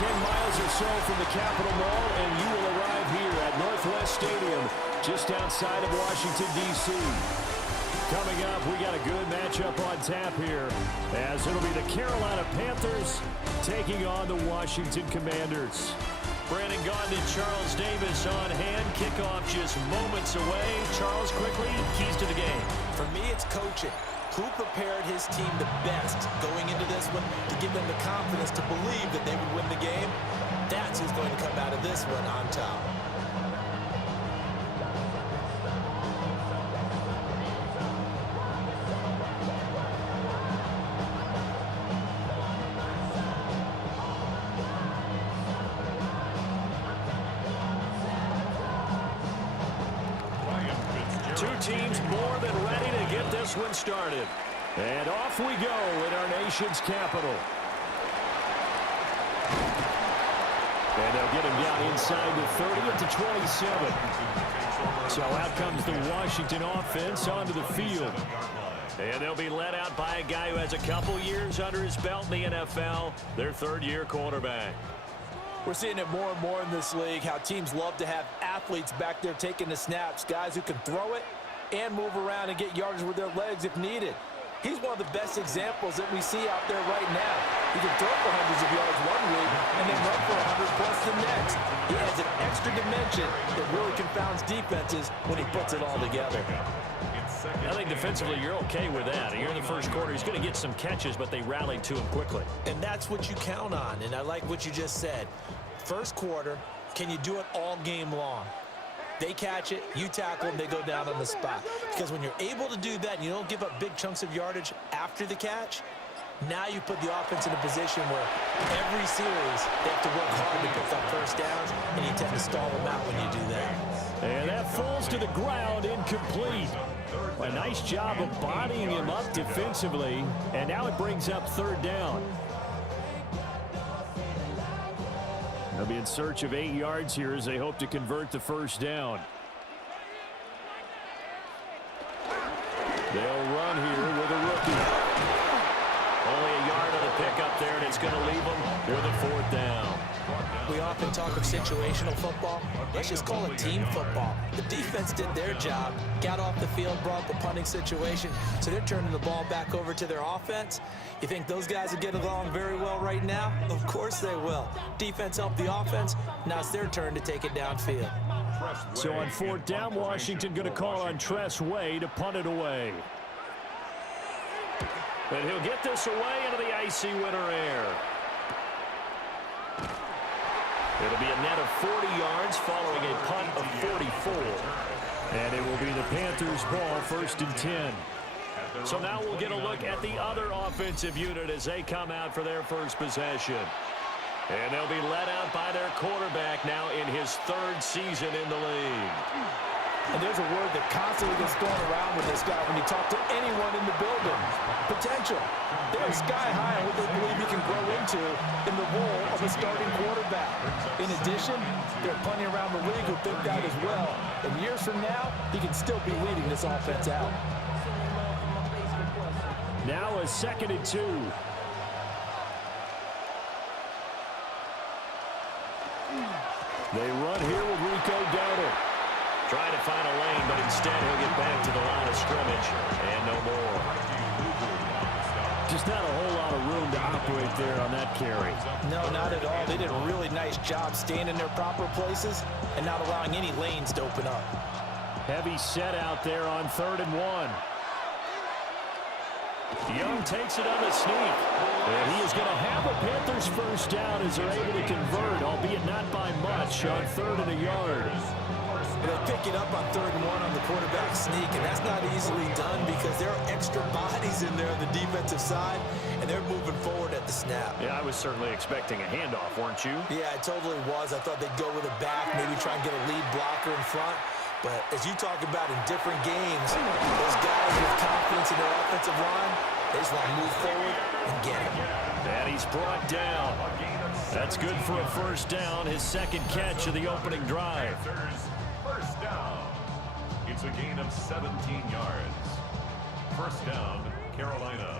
10 miles or so from the Capitol Mall, and you will arrive here at Northwest Stadium, just outside of Washington, D.C. Coming up, we got a good matchup on tap here, as it'll be the Carolina Panthers taking on the Washington Commanders. Brandon Gaudin and Charles Davis on hand. Kickoff just moments away. Charles, quickly, keys to the game. For me, it's coaching. Who prepared his team the best going into this one to give them the confidence to believe that they would win the game? That's who's going to come out of this one on top. Two teams more than ready to get this one started. And off we go in our nation's capital. And they'll get him down inside the 30 at the 27. So out comes the Washington offense onto the field. And they'll be led out by a guy who has a couple years under his belt in the NFL, their third-year quarterback. We're seeing it more and more in this league, how teams love to have athletes back there taking the snaps, guys who can throw it and move around and get yardage with their legs if needed. He's one of the best examples that we see out there right now. He can throw for hundreds of yards one week and then run for 100 plus the next. He adds an extra dimension that really confounds defenses when he puts it all together. I think defensively you're okay with that. Here in the first quarter, he's going to get some catches, but they rallied to him quickly. And that's what you count on, and I like what you just said. First quarter, can you do it all game long? They catch it, you tackle them, they go down on the spot. Because when you're able to do that and you don't give up big chunks of yardage after the catch, now you put the offense in a position where every series they have to work hard to pick up first downs, and you tend to stall them out when you do that. And that falls to the ground, incomplete. A nice job of bodying him up defensively, and now it brings up third down. They'll be in search of 8 yards here as they hope to convert the first down. They'll run here with a rookie. Only a yard on the pickup there, and it's going to leave them with a fourth down. We often talk of situational football. Let's just call it team football. The defense did their job, got off the field, brought the punting situation, so they're turning the ball back over to their offense. You think those guys will get along very well right now? Of course they will. Defense helped the offense. Now it's their turn to take it downfield. So on fourth down, Washington going to call on Tress Way to punt it away. And he'll get this away into the icy winter air. It'll be a net of 40 yards following a punt of 44. And it will be the Panthers' ball, first and 10. So now we'll get a look at the other offensive unit as they come out for their first possession. And they'll be led out by their quarterback now in his third season in the league. And there's a word that constantly gets thrown around with this guy when you talk to anyone in the building. Potential. They're sky high on what they believe he can grow into in the role of a starting quarterback. In addition, there are plenty around the league who think that as well. And years from now, he can still be leading this offense out. Now a 2nd and 2. They run here with Rico Dowdle. Trying to find a lane, but instead he'll get back to the line of scrimmage. And no more. Just not a whole lot of room to operate there on that carry. No, not at all. They did a really nice job staying in their proper places and not allowing any lanes to open up. Heavy set out there on 3rd and 1. Young takes it on the sneak. And he is going to have a Panthers first down as they're able to convert, albeit not by much, on 3rd and a yard. They pick it up on 3rd and 1 on the quarterback sneak, and that's not easily done because there are extra bodies in there on the defensive side, and they're moving forward at the snap. Yeah, I was certainly expecting a handoff, weren't you? Yeah, it totally was. I thought they'd go with a back, maybe try and get a lead blocker in front. But as you talk about in different games, those guys with confidence in their offensive line, they just want to move forward and get him. And he's brought down. That's good for a first down, his second catch of the opening drive. First down. It's a gain of 17 yards. First down, Carolina.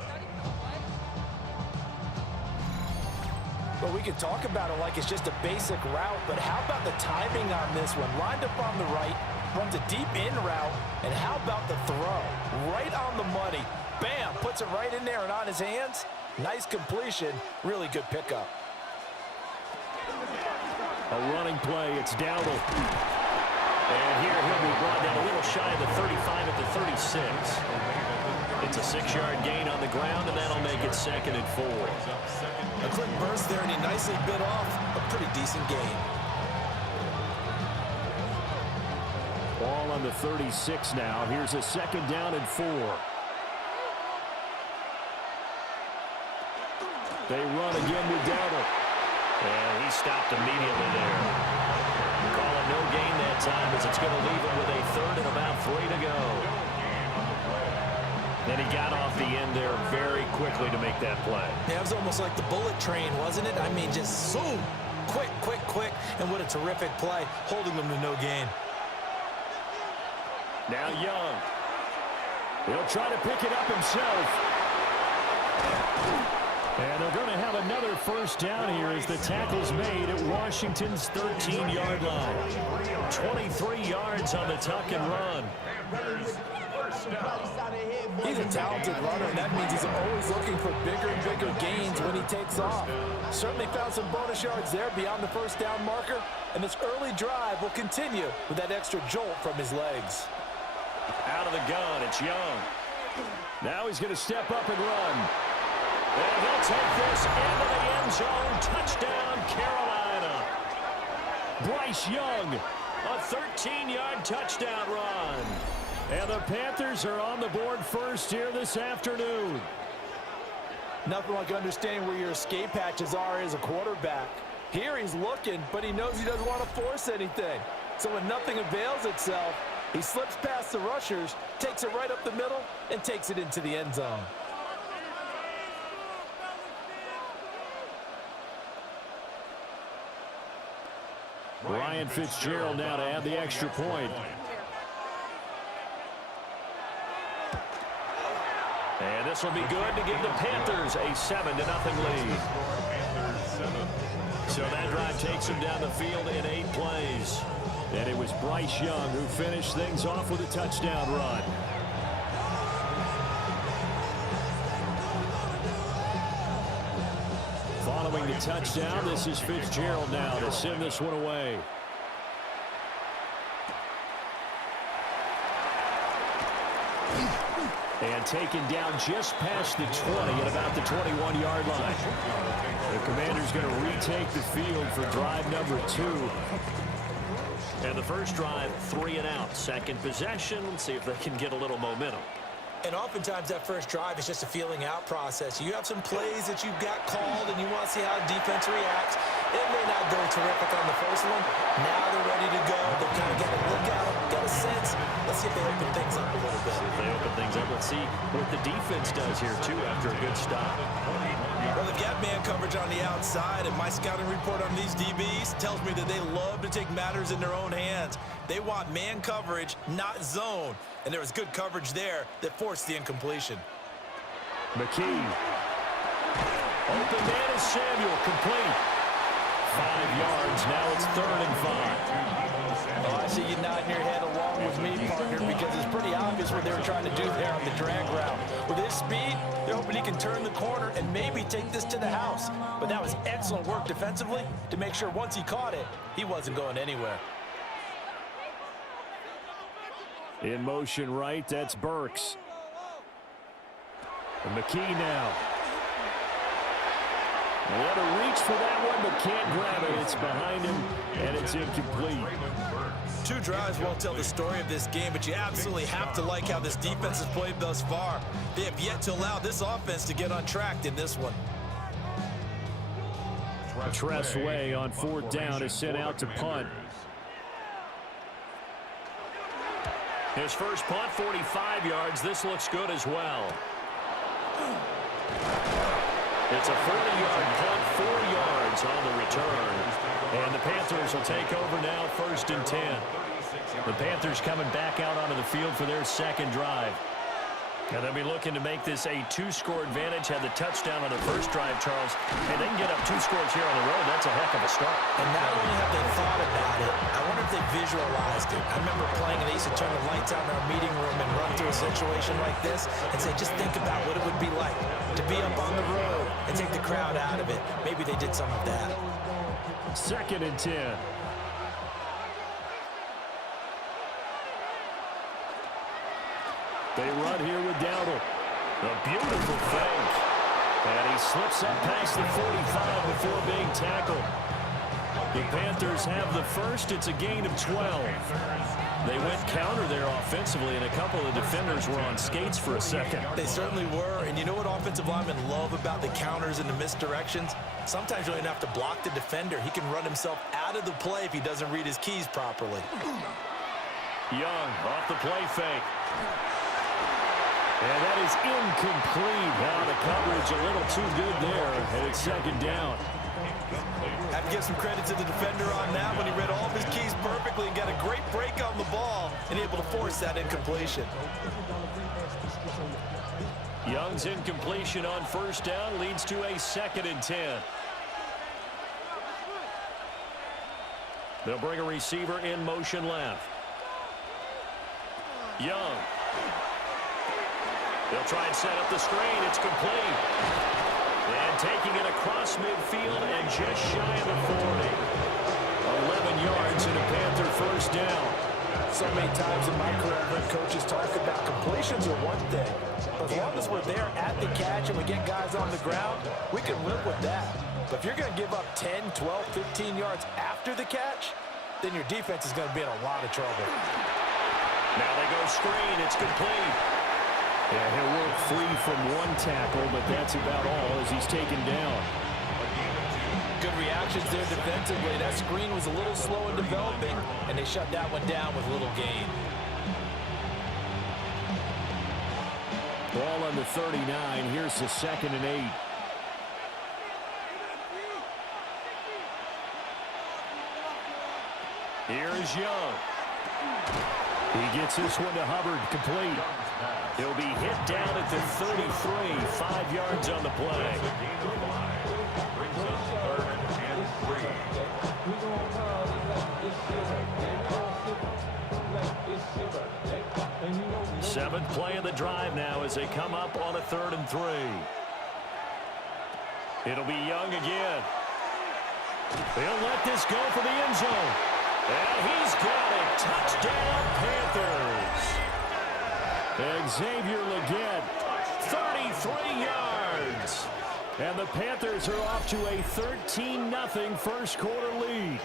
Well, we can talk about it like it's just a basic route, but how about the timing on this one? Lined up on the right, runs a deep in route, and how about the throw? Right on the money. Bam, puts it right in there and on his hands. Nice completion, really good pickup. A running play, it's Dowdle. And here he'll be brought down a little shy of the 35 at the 36. It's a 6-yard gain on the ground, and that'll make it 2nd and 4. A quick burst there, and he nicely bit off a pretty decent gain. Ball on the 36 now. Here's a 2nd down and 4. They run again with Dowdle. And he stopped immediately there. Call it no gain that time as it's going to leave him with a 3rd and about 3 to go. Then he got off the end there very quickly to make that play. Yeah, it was almost like the bullet train, wasn't it? I mean, just zoom. Quick, quick, quick. And what a terrific play, holding them to no gain. Now Young. He'll try to pick it up himself. And they're going to have another 1st down here as the tackle's made at Washington's 13-yard line. 23 yards on the tuck and run. He's a talented runner, and that means he's always looking for bigger and bigger gains when he takes off. Certainly found some bonus yards there beyond the 1st down marker, and this early drive will continue with that extra jolt from his legs. Out of the gun, it's Young. Now he's going to step up and run. And he'll take this into the end zone. Touchdown, Carolina. Bryce Young, a 13-yard touchdown run. And the Panthers are on the board first here this afternoon. Nothing like understanding where your escape hatches are as a quarterback. Here he's looking, but he knows he doesn't want to force anything. So when nothing avails itself, he slips past the rushers, takes it right up the middle, and takes it into the end zone. Ryan Fitzgerald now to add the extra point. And this will be good to give the Panthers a 7-0 lead. So that drive takes him down the field in 8 plays. And it was Bryce Young who finished things off with a touchdown run. Following the touchdown, this is Fitzgerald now to send this one away. And taken down just past the 20 at about the 21-yard line. The Commander's going to retake the field for drive number 2. And the first drive, 3 and out. Second possession, let's see if they can get a little momentum. And oftentimes that first drive is just a feeling out process. You have some plays that you've got called and you want to see how the defense reacts. It may not go terrific on the first one. Now they're ready to go. They've kind of got a look at them, got a sense. Let's see if they open things up a little bit. If they open things up, let's see what the defense does here, too, after a good stop. Well, they've got man coverage on the outside, and my scouting report on these DBs tells me that they love to take matters in their own hands. They want man coverage, not zone. And there was good coverage there that forced the incompletion. McKee. Open man is Samuel, complete. 5 yards, now it's 3rd and 5. Oh, I see you nodding your head along with me, partner, because it's pretty obvious what they were trying to do there on the drag route. With his speed, they're hoping he can turn the corner and maybe take this to the house. But that was excellent work defensively to make sure once he caught it, he wasn't going anywhere. In motion right, that's Burks. And McKee now. He had to reach for that one, but can't grab it. It's behind him, and it's incomplete. 2 drives won't tell the story of this game, but you absolutely have to like how this defense has played thus far. They have yet to allow this offense to get untracked in this one. Tressway on 4th down is sent out to punt. His first punt, 45 yards. This looks good as well. It's a 40-yard punt, 4 yards on the return. And the Panthers will take over now, 1st and 10. The Panthers coming back out onto the field for their second drive. And they'll be looking to make this a 2-score advantage. Had the touchdown on the first drive, Charles. And they can get up 2 scores here on the road. That's a heck of a start. And not only have they thought about it, I wonder if they visualized it. I remember playing, and they used to turn the lights out in our meeting room and run through a situation like this and say, just think about what it would be like to be up on the road and take the crowd out of it. Maybe they did some of that. 2nd and 10. They run here with Dowdle. A beautiful fake. And he slips up past the 45 before being tackled. The Panthers have the first. It's a gain of 12. They went counter there offensively, and a couple of defenders were on skates for a second. They certainly were. And you know what offensive linemen love about the counters and the misdirections? Sometimes you don't even have to block the defender. He can run himself out of the play if he doesn't read his keys properly. Young off the play fake. And that is incomplete. Now the coverage a little too good there, and it's 2nd down. Have to give some credit to the defender on that when he read all of his keys perfectly and got a great break on the ball and able to force that incompletion. Young's incompletion on 1st down leads to a 2nd and 10. They'll bring a receiver in motion left. Young. They'll try and set up the screen. It's complete. And taking it across midfield and just shy of the 40. 11 yards and a Panther 1st down. So many times in my career, I've heard coaches talk about completions are one thing. But as long as we're there at the catch and we get guys on the ground, we can live with that. But if you're going to give up 10, 12, 15 yards after the catch, then your defense is going to be in a lot of trouble. Now they go screen. It's complete. Yeah, he'll work free from one tackle, but that's about all as he's taken down. Good reactions there defensively. That screen was a little slow in developing, and they shut that one down with little gain. Ball on the 39. Here's the 2nd and 8. Here's Young. He gets this one to Hubbard, complete. He'll be hit down at the 33, 5 yards on the play. Brings up 3rd and 3. 7th play of the drive now as they come up on a 3rd and 3. It'll be Young again. They'll let this go for the end zone. And he's got it. Touchdown, Panthers. Xavier Legette, 33 yards. And the Panthers are off to a 13-0 first quarter lead.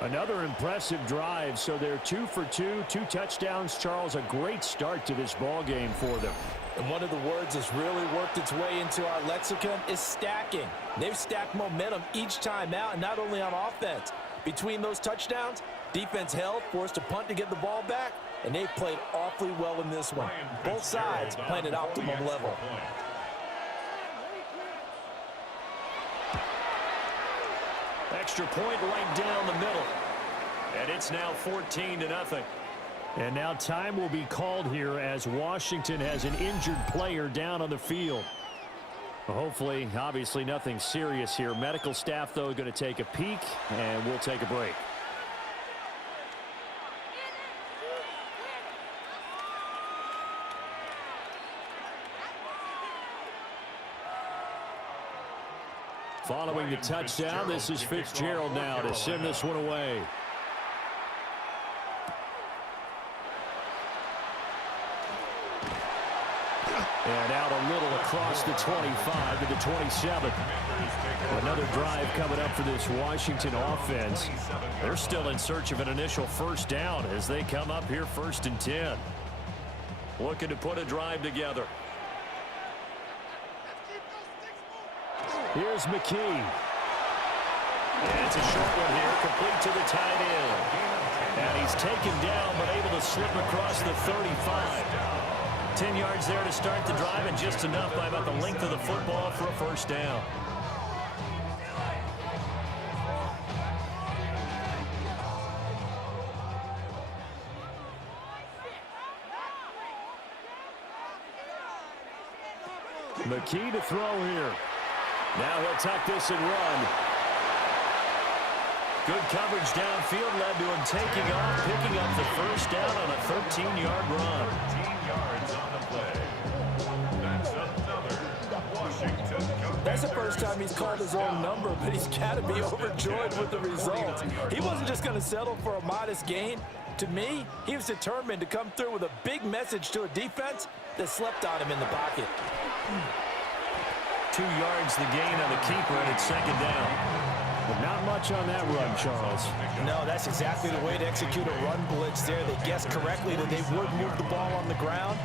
Another impressive drive, so they're 2 for 2, 2 touchdowns. Charles, a great start to this ball game for them. And one of the words that's really worked its way into our lexicon is stacking. They've stacked momentum each time out, and not only on offense. Between those touchdowns, defense held, forced a punt to get the ball back, and they've played awfully well in this one. Both sides playing at optimum level. Extra point right down the middle. And it's now 14-0. And now time will be called here as Washington has an injured player down on the field. Hopefully, obviously nothing serious here. Medical staff, though, going to take a peek, and we'll take a break. Following the touchdown, this is Fitzgerald now to send this one away. And out a little across the 25 to the 27. Another drive coming up for this Washington offense. They're still in search of an initial 1st down as they come up here 1st and 10. Looking to put a drive together. Here's McKee. And it's a short one here, complete to the tight end. And he's taken down, but able to slip across the 35. 10 yards there to start the drive, and just enough by about the length of the football for a 1st down. McKee to throw here. Now he'll tuck this and run. Good coverage downfield led to him taking off, picking up the first down on a 13-yard run. 13 yards on the play. That's another Washington comeback. That's the first time he's called his own number, but he's got to be overjoyed with the result. He wasn't just going to settle for a modest gain. To me, he was determined to come through with a big message to a defense that slept on him in the pocket. 2 yards the gain on the keeper, and it's second down. But not much on that run, Charles. No, that's exactly the way to execute a run blitz there. They guessed correctly that they would move the ball on the ground,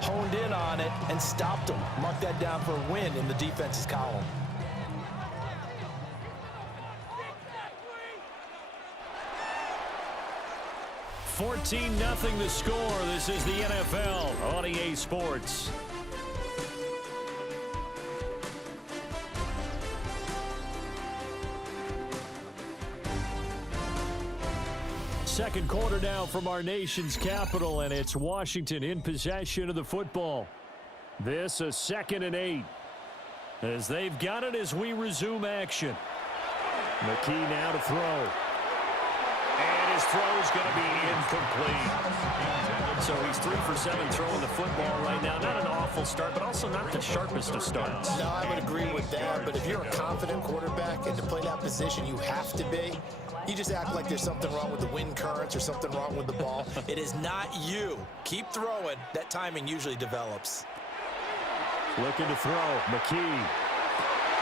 honed in on it, and stopped them. Mark that down for a win in the defense's column. $14-0 the score. This is the NFL on EA Sports. Second quarter now from our nation's capital, and it's Washington in possession of the football. This a 2nd and 8. As they've got it as we resume action. McKee now to throw. And his throw is going to be incomplete. So he's 3 for 7 throwing the football right now. Not an awful start, but also not the sharpest of starts. No, I would agree with that. But if you're a confident quarterback and to play that position, you have to be. You just act like there's something wrong with the wind currents or something wrong with the ball. It is not you. Keep throwing. That timing usually develops. Looking to throw. McKee.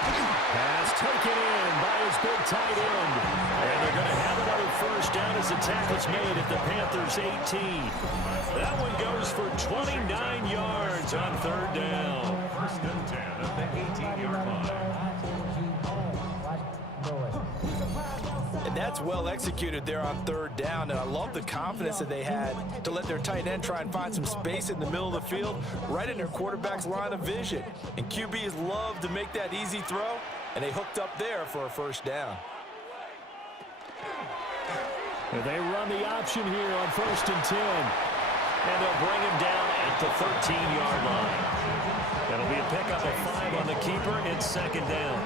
Pass taken in by his big tight end. And they're going to have another first down as the tackle's made at the Panthers' 18. That one goes for 29 yards on 3rd down. 1st and 10 at the 18-yard line. And that's well executed there on 3rd down. And I love the confidence that they had to let their tight end try and find some space in the middle of the field, right in their quarterback's line of vision. And QBs love to make that easy throw, and they hooked up there for a first down. And they run the option here on 1st and 10. And they'll bring him down at the 13-yard line. That'll be a pickup of 5 on the keeper. It's 2nd down.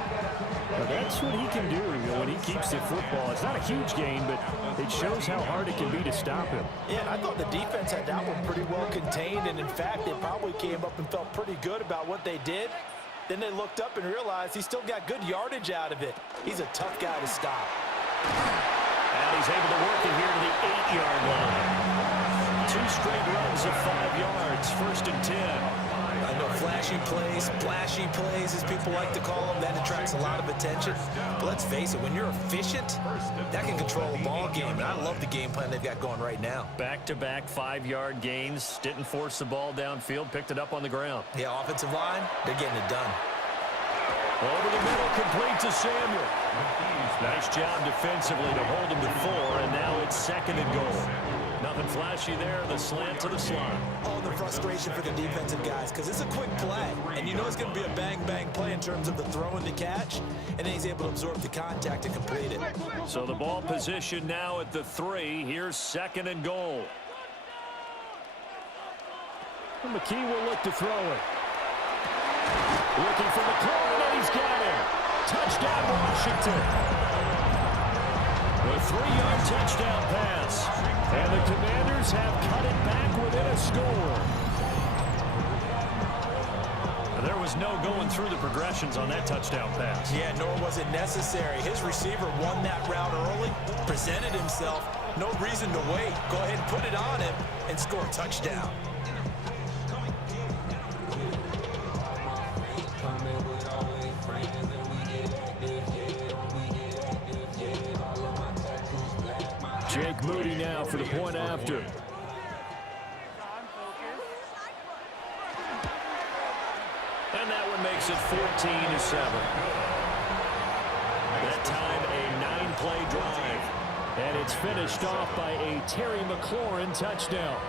Well, that's what he can do when he keeps the football. It's not a huge gain, but it shows how hard it can be to stop him. Yeah, and I thought the defense had that one pretty well contained, and in fact, they probably came up and felt pretty good about what they did. Then they looked up and realized he still got good yardage out of it. He's a tough guy to stop. And he's able to work it here to the 8-yard line. 2 straight runs of 5 yards, 1st and 10. I know flashy plays, splashy plays, as people like to call them, that attracts a lot of attention. But let's face it, when you're efficient, that can control a ball game. And I love the game plan they've got going right now. Back-to-back 5-yard gains. Didn't force the ball downfield. Picked it up on the ground. Yeah, offensive line, they're getting it done. Over the middle, complete to Samuel. Nice job defensively to hold him to 4, and now it's 2nd and goal. Nothing flashy there, the slant to the slot. Oh, the frustration for the defensive guys, because it's a quick play, and you know it's going to be a bang-bang play in terms of the throw and the catch, and then he's able to absorb the contact and complete it. So the ball position now at the 3. Here's 2nd and goal. And McKee will look to throw it. Looking for McLaurin, and he's got him. Touchdown, Washington. A 3-yard touchdown pass. And the Commanders have cut it back within a score. There was no going through the progressions on that touchdown pass. Yeah, nor was it necessary. His receiver won that route early, presented himself. No reason to wait. Go ahead and put it on him and score a touchdown. Jake Moody now for the point after. And that one makes it 14-7. That time a 9-play drive. And it's finished off by a Terry McLaurin touchdown.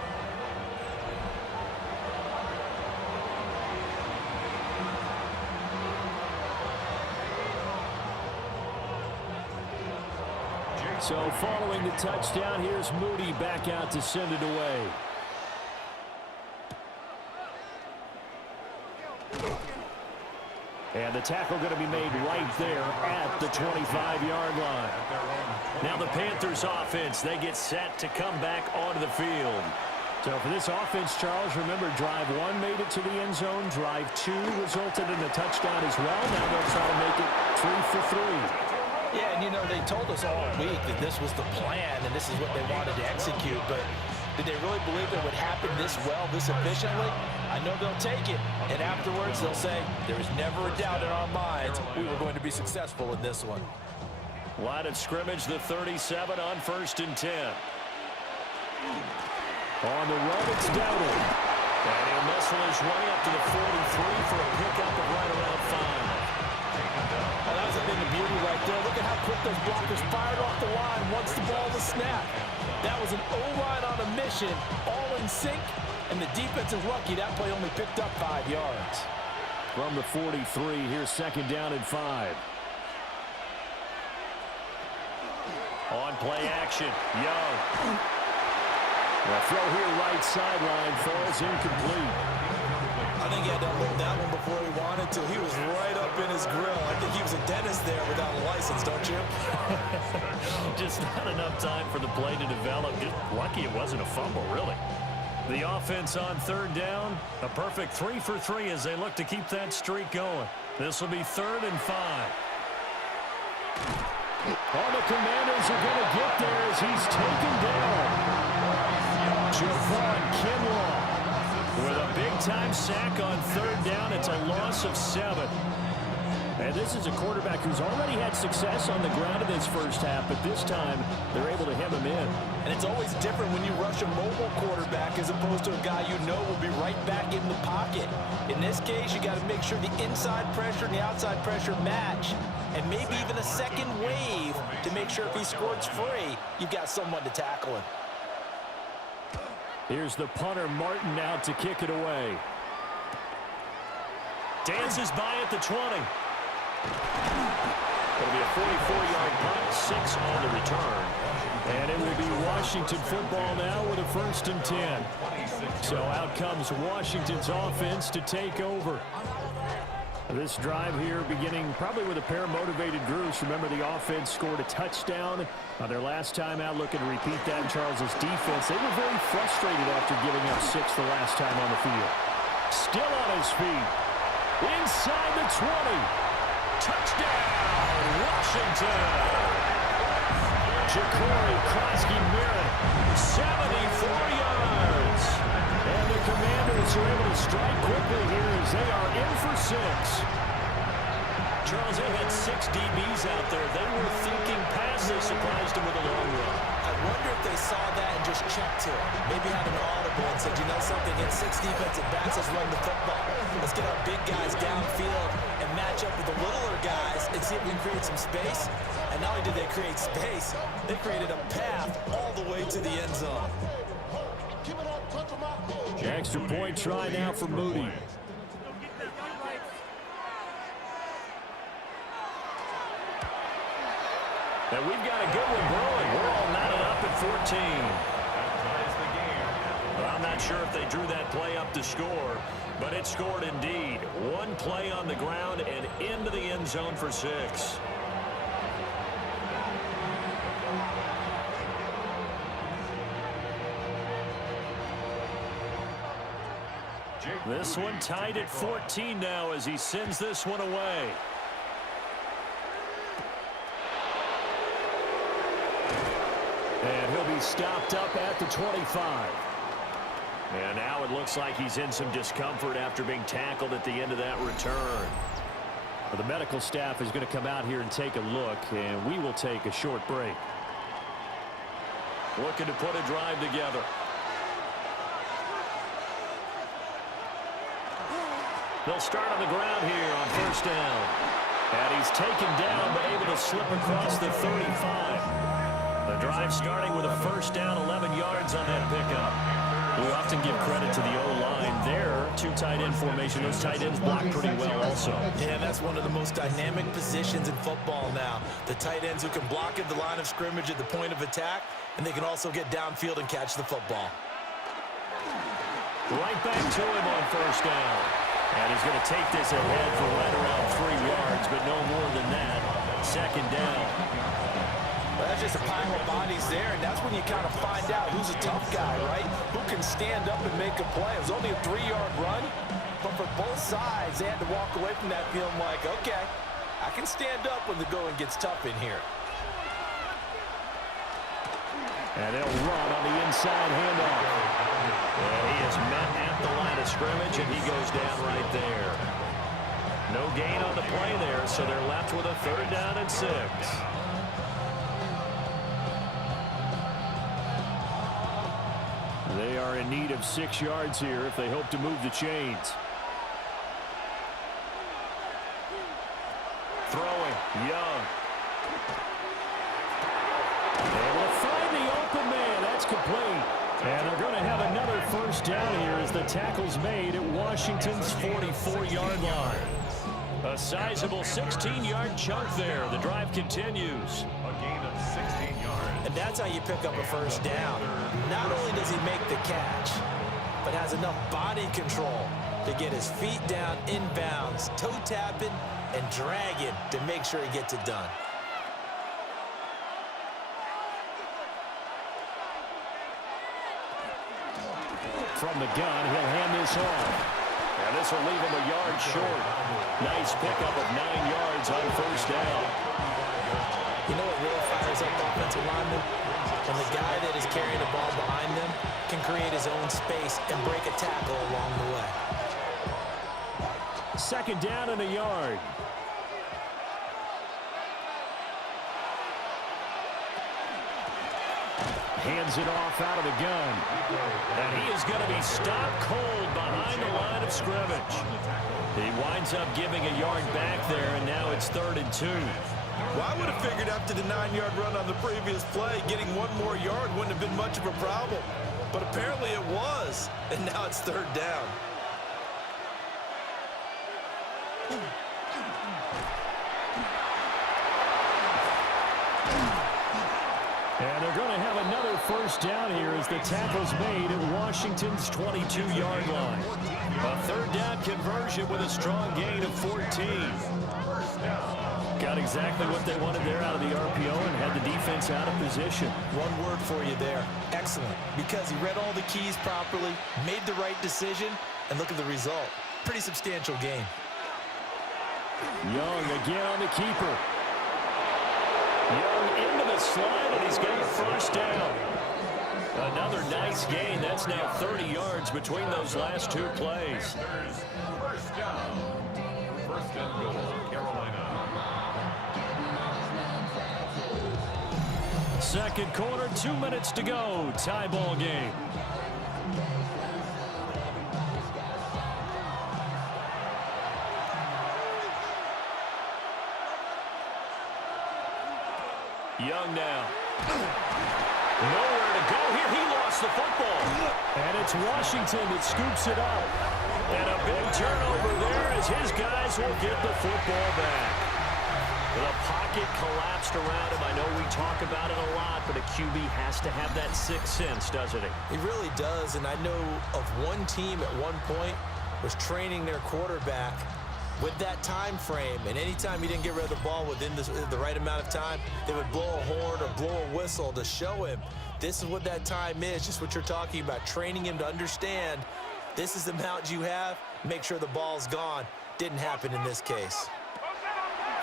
So following the touchdown, here's Moody back out to send it away. And the tackle going to be made right there at the 25-yard line. Now the Panthers offense, they get set to come back onto the field. So for this offense, Charles, remember, drive 1 made it to the end zone. Drive 2 resulted in a touchdown as well. Now they'll try to make it 3 for 3. Yeah, and you know, they told us all week that this was the plan and this is what they wanted to execute, but did they really believe it would happen this well, this efficiently? I know they'll take it, and afterwards they'll say, there was never a doubt in our minds we were going to be successful in this one. Line of scrimmage, the 37 on 1st and 10. On the run, it's Dowdle. And he'll muscle his way up to the 43 for a pickup of right around 5. Well, that was a thing of beauty right there. Look at how quick those blockers fired off the line once the ball was snapped. That was an O-line on a mission, all in sync, and the defense is lucky that play only picked up 5 yards. From the 43, here's 2nd down and 5. On play action, Young. The throw here right sideline falls incomplete. I think he had to unload that one before he wanted to. He was right up in his grill. I think he was a dentist there without a license, don't you? Just not enough time for the play to develop. Just lucky it wasn't a fumble, really. The offense on 3rd down, a perfect 3 for 3 as they look to keep that streak going. This will be 3rd and 5. All the Commanders are going to get there as he's taken down. Javon Kinlaw with a big-time sack on 3rd down. It's a loss of 7. And this is a quarterback who's already had success on the ground in his first half, but this time they're able to hem him in. And it's always different when you rush a mobile quarterback as opposed to a guy you know will be right back in the pocket. In this case, you got to make sure the inside pressure and the outside pressure match, and maybe even a second wave to make sure if he scores free, you've got someone to tackle him. Here's the punter, Martin, out to kick it away. Dances by at the 20. It'll be a 44-yard punt, 6 on the return. And it will be Washington football now with a 1st and 10. So out comes Washington's offense to take over. This drive here beginning probably with a pair of motivated groups. Remember, the offense scored a touchdown on their last time out. Looking to repeat that in Charles's defense. They were very frustrated after giving up 6 the last time on the field. Still on his feet. Inside the 20. Touchdown, Washington! Ja'Cory Krosky-Merritt, 74 yards. And the Commanders are able to strike quickly here as they are in for 6. Charles, they had 6 DBs out there. They were thinking pass. They surprised him with a long run. I wonder if they saw that and just checked to it. Maybe had an audible and said, you know something, get 6 defensive backs, let's run the football. Let's get our big guys downfield and match up with the littler guys and see if we can create some space. And not only did they create space, they created a path all the way to the end zone. Extra point try now for Moody. And we've got a good one brewing. We're all knotted up at 14. Well, I'm not sure if they drew that play up to score, but it scored indeed. 1 play on the ground and into the end zone for 6. This one tied at 14 now as he sends this one away. And he'll be stopped up at the 25. And now it looks like he's in some discomfort after being tackled at the end of that return. Well, the medical staff is going to come out here and take a look, and we will take a short break. Looking to put a drive together. They'll start on the ground here on 1st down. And he's taken down, but able to slip across the 35. The drive starting with a 1st down, 11 yards on that pickup. We often give credit to the O-line there. 2 tight end formation. Those tight ends block pretty well also. Yeah, that's one of the most dynamic positions in football now. The tight ends who can block at the line of scrimmage at the point of attack, and they can also get downfield and catch the football. Right back to him on 1st down. And he's going to take this ahead for right around 3 yards, but no more than that. Second down. Well, that's just a pile of bodies there, and that's when you kind of find out who's a tough guy, right? Who can stand up and make a play. It was only a 3-yard run, but for both sides, they had to walk away from that feeling like, okay, I can stand up when the going gets tough in here. And they'll run on the inside handoff. And he is met at the line of scrimmage, and he goes down right there. No gain on the play there, so they're left with a 3rd down and 6. They are in need of 6 yards here if they hope to move the chains. Throwing, Young. Able to find the open man. That's complete. And they're going to have another 1st down here as the tackle's made at Washington's 44-yard line. A sizable 16-yard chunk there. The drive continues. A gain of 16 yards. And that's how you pick up a 1st down. Not only does he make the catch, but has enough body control to get his feet down inbounds, toe tapping, and dragging to make sure he gets it done. From the gun, he'll hand this off. And this will leave him a yard short. Nice pickup of 9 yards on 1st down. You know what really fires up offensive linemen? When the guy that is carrying the ball behind them can create his own space and break a tackle along the way. 2nd down and a yard. Hands it off out of the gun. And he is going to be stopped cold behind the line of scrimmage. He winds up giving a yard back there, and now it's 3rd and 2. Well, I would have figured after the 9-yard run on the previous play, getting 1 more yard wouldn't have been much of a problem. But apparently it was, and now it's 3rd down. And they're going to have another 1st down here as the tackle's made at Washington's 22-yard line. A 3rd down conversion with a strong gain of 14. Got exactly what they wanted there out of the RPO and had the defense out of position. One word for you there, excellent, because he read all the keys properly, made the right decision, and look at the result. Pretty substantial gain. Young again on the keeper. Young into the slide, and he's got a 1st down. Another nice gain. That's now 30 yards between those last 2 plays. 1st down. 1st and goal, Carolina. 2nd quarter, 2 minutes to go. Tie ball game. Young now. Nowhere to go here. He lost the football. And it's Washington that scoops it up. And a big turnover there as his guys will get the football back. The pocket collapsed around him. I know we talk about it a lot, but a QB has to have that 6th sense, doesn't he? He really does, and I know of one team at one point was training their quarterback with that time frame, and anytime he didn't get rid of the ball within the right amount of time, they would blow a horn or blow a whistle to show him this is what that time is, just what you're talking about, training him to understand this is the amount you have, make sure the ball's gone. Didn't happen in this case.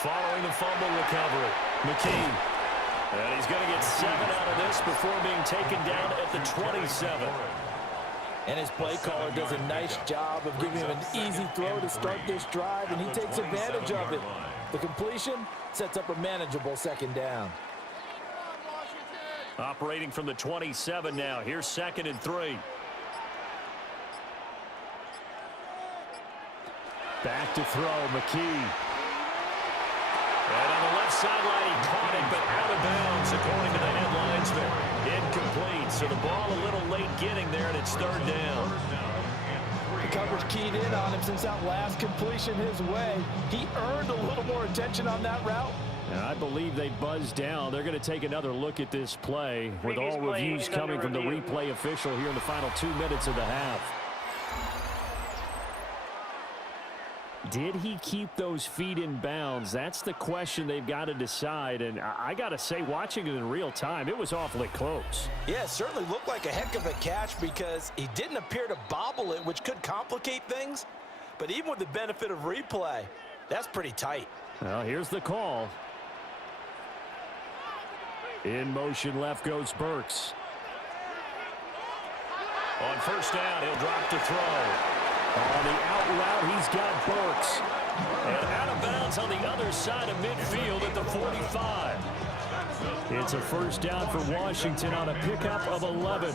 Following the fumble recovery, McKee. And he's going to get 7 out of this before being taken down at the 27. And his play caller does a nice job of giving him an easy throw to start this drive, and he takes advantage of it. The completion sets up a manageable 2nd down. Operating from the 27 now. Here's 2nd and 3. Back to throw, McKee. And on the left sideline, he caught it, but out of bounds, according to the head linesman. Incomplete, so the ball a little late getting there, and it's 3rd down. The coverage keyed in on him since that last completion his way. He earned a little more attention on that route. And I believe they buzzed down. They're going to take another look at this play with all reviews coming from the replay official here in the final 2 minutes of the half. Did he keep those feet in bounds? That's the question they've got to decide. And I got to say, watching it in real time, it was awfully close. Yeah, it certainly looked like a heck of a catch because he didn't appear to bobble it, which could complicate things. But even with the benefit of replay, that's pretty tight. Well, here's the call. In motion left goes Burks. On first down, he'll drop to throw. On the out route, he's got Burks. And out of bounds on the other side of midfield at the 45. It's a first down for Washington on a pickup of 11.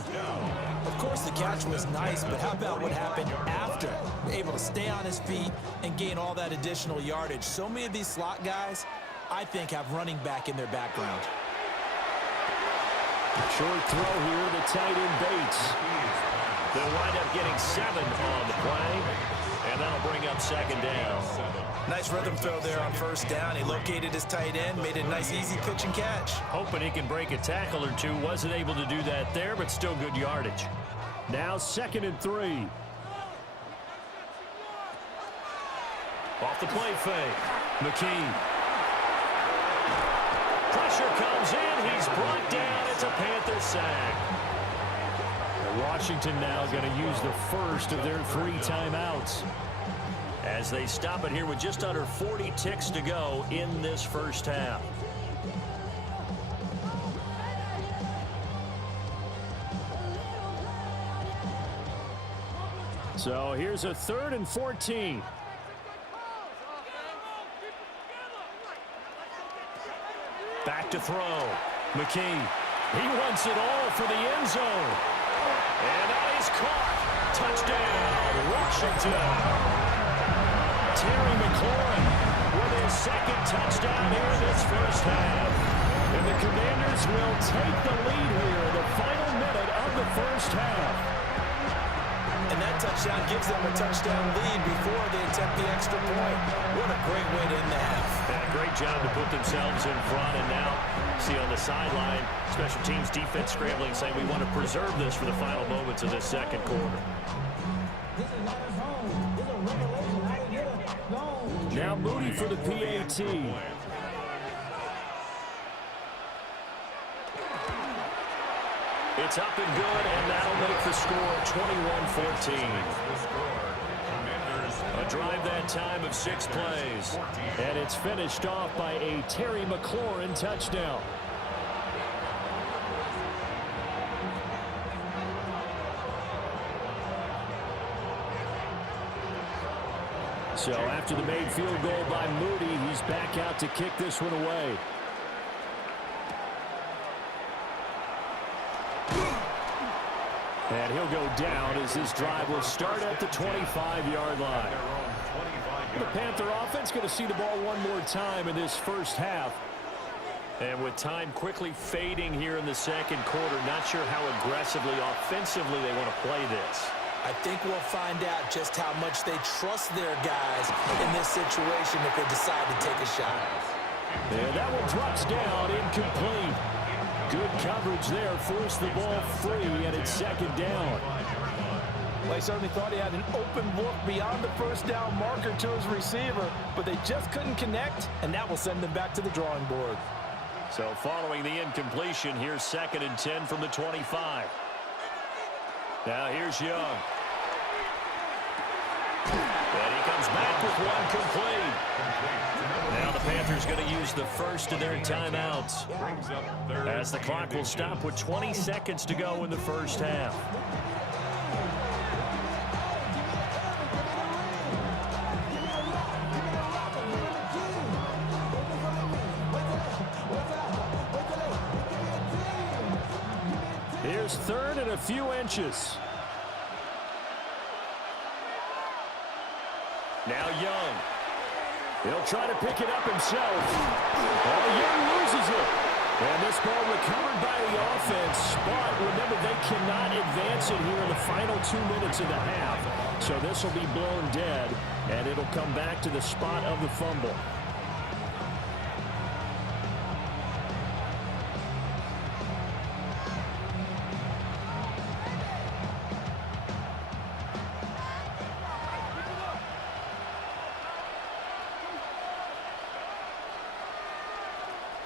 Of course, the catch was nice, but how about what happened after? Able to stay on his feet and gain all that additional yardage. So many of these slot guys, I think, have running back in their background. Short throw here to tight end Bates. They'll wind up getting 7 on the play, and that'll bring up second down. Nice rhythm throw there on first down. He located his tight end, made a nice easy pitch and catch. Hoping he can break a tackle or two. Wasn't able to do that there, but still good yardage. Now 2nd and 3. Off the play fake. McKee. Pressure comes in. He's brought down. It's a Panther sack. Washington now going to use the first of their 3 timeouts. As they stop it here with just under 40 ticks to go in this first half. So here's a 3rd and 14. Back to throw. McKee. He wants it all for the end zone. And that is caught. Touchdown, Washington. Terry McLaurin with his 2nd touchdown here in this first half. And the Commanders will take the lead here in the final minute of the first half. And that touchdown gives them a touchdown lead before they attempt the extra point. What a great way to end the half. Yeah, great job to put themselves in front. And now, see on the sideline, special teams defense scrambling, saying we want to preserve this for the final moments of this second quarter. Now Moody for the PAT. It's up and good, and that'll make the score 21-14. A drive that time of 6 plays. And it's finished off by a Terry McLaurin touchdown. So after the made field goal by Moody, he's back out to kick this one away. And he'll go down as this drive will start at the 25-yard line. The Panther offense going to see the ball one more time in this first half. And with time quickly fading here in the second quarter, not sure how aggressively, offensively they want to play this. I think we'll find out just how much they trust their guys in this situation if they decide to take a shot. And that one drops down, incomplete. Good coverage there, forced the ball free, and it's 2nd down. Well, he certainly thought he had an open look beyond the first down marker to his receiver, but they just couldn't connect, and that will send them back to the drawing board. So following the incompletion, here's 2nd and 10 from the 25. Now here's Young. And he comes back with one complete. Now the Panthers going to use the first of their timeouts as the clock will stop with 20 seconds to go in the first half. Here's 3rd and a few inches. Now Young. He'll try to pick it up himself. Oh, Young loses it. And this ball recovered by the offense. But remember, they cannot advance it here in the final 2 minutes of the half. So this will be blown dead, and it'll come back to the spot of the fumble.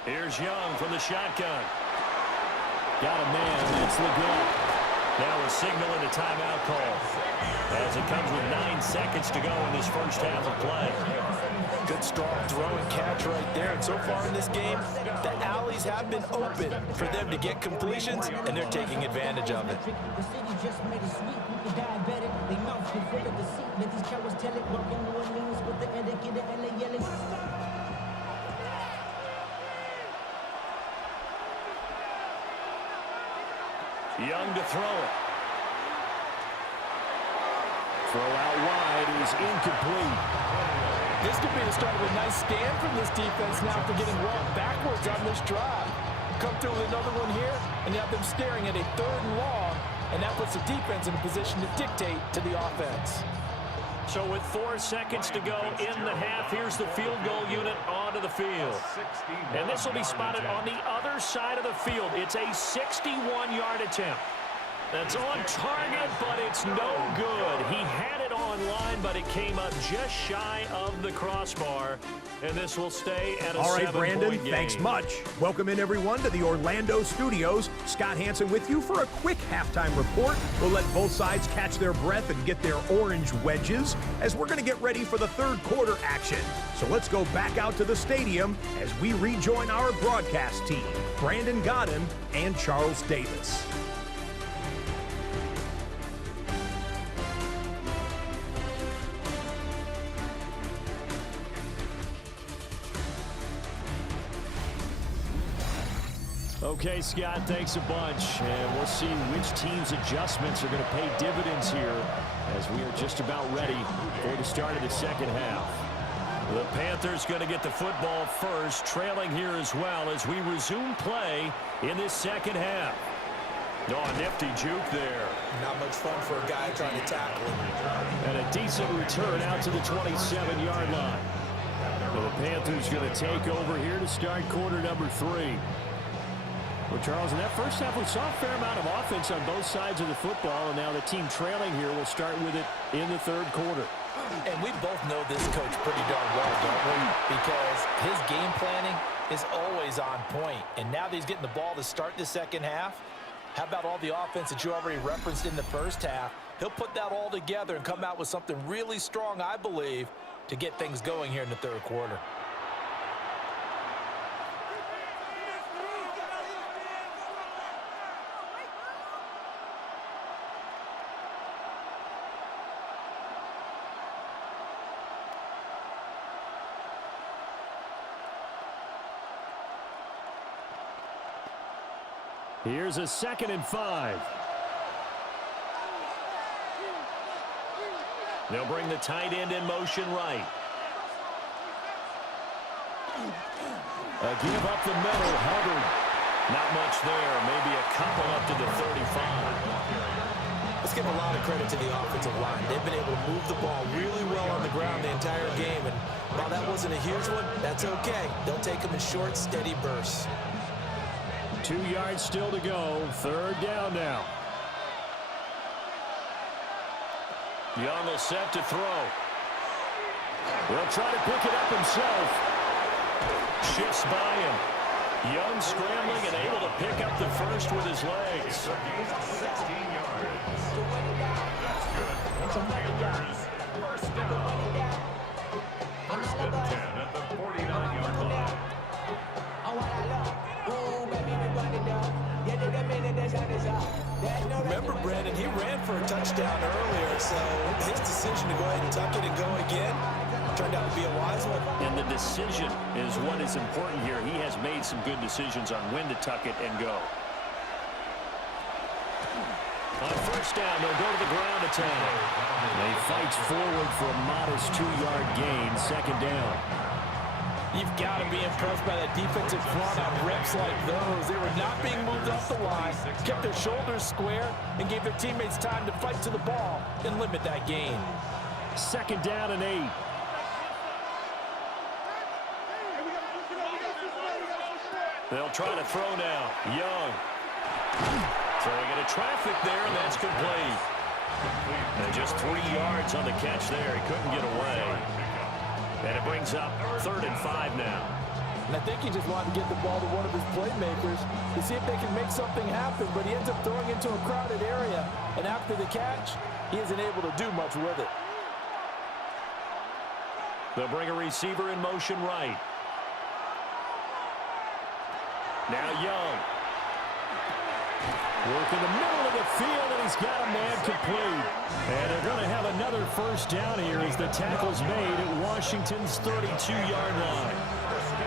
Here's Young from the shotgun. Got a man. It's Legault. Now a signal and a timeout call as it comes with 9 seconds to go in this first half of play. Good strong throw and catch right there. And so far in this game, the alleys have been open for them to get completions, and they're taking advantage of it. Young to throw it. Throw out wide is incomplete. This could be the start of a nice stand from this defense now after getting rolled backwards on this drive. Come through with another one here, and you have them staring at a 3rd and long, and that puts the defense in a position to dictate to the offense. So with 4 seconds to go in the half, here's the field goal unit onto the field. And this will be spotted on the other side of the field. It's a 61-yard attempt. That's on target, but it's no good. He had it on line, but it came up just shy of the crossbar. And this will stay at a 7-point game. All right, Brandon, thanks much. Welcome in, everyone, to the Orlando studios. Scott Hansen with you for a quick halftime report. We'll let both sides catch their breath and get their orange wedges as we're going to get ready for the 3rd quarter action. So let's go back out to the stadium as we rejoin our broadcast team, Brandon Godden and Charles Davis. Okay, Scott, thanks a bunch. And we'll see which team's adjustments are going to pay dividends here as we are just about ready for the start of the second half. The Panthers going to get the football first, trailing here as well as we resume play in this second half. Oh, a nifty juke there. Not much fun for a guy trying to tackle him. And a decent return out to the 27-yard line. So the Panthers going to take over here to start quarter number 3. Well, Charles, in that first half, we saw a fair amount of offense on both sides of the football, and now the team trailing here will start with it in the 3rd quarter. And we both know this coach pretty darn well, don't we? Because his game planning is always on point. And now that he's getting the ball to start the second half, how about all the offense that you already referenced in the first half? He'll put that all together and come out with something really strong, I believe, to get things going here in the 3rd quarter. Here's a 2nd and 5. They'll bring the tight end in motion right. A give up the middle, Hubbard. Not much there, maybe a couple up to the 35. Let's give a lot of credit to the offensive line. They've been able to move the ball really well on the ground the entire game, and while that wasn't a huge one, that's okay. They'll take them in short, steady bursts. 2 yards still to go. 3rd down now. Young will set to throw. Will try to pick it up himself. Shifts by him. Young scrambling and able to pick up the first with his legs. 16 yards. That's good. Panthers, first down. 1st and 10 at the 49-yard line. Remember, Brandon, he ran for a touchdown earlier, so his decision to go ahead and tuck it and go again turned out to be a wise one. And the decision is what is important here. He has made some good decisions on when to tuck it and go. On 1st down, they'll go to the ground attack. They fight forward for a modest 2-yard gain. 2nd down. You've got to be impressed by that defensive front on reps like those. They were not being moved off the line, kept their shoulders square, and gave their teammates time to fight to the ball and limit that gain. 2nd down and 8. They'll try to throw now. Young. Throwing into traffic there, and that's complete. And just 3 yards on the catch there. He couldn't get away. And it brings up 3rd and 5 now. And I think he just wanted to get the ball to one of his playmakers to see if they can make something happen, but he ends up throwing into a crowded area, and after the catch, he isn't able to do much with it. They'll bring a receiver in motion right. Now Young. Work in the middle of the field, and he's got a man complete. And they're going to have another first down here as the tackle's made at Washington's 32-yard line.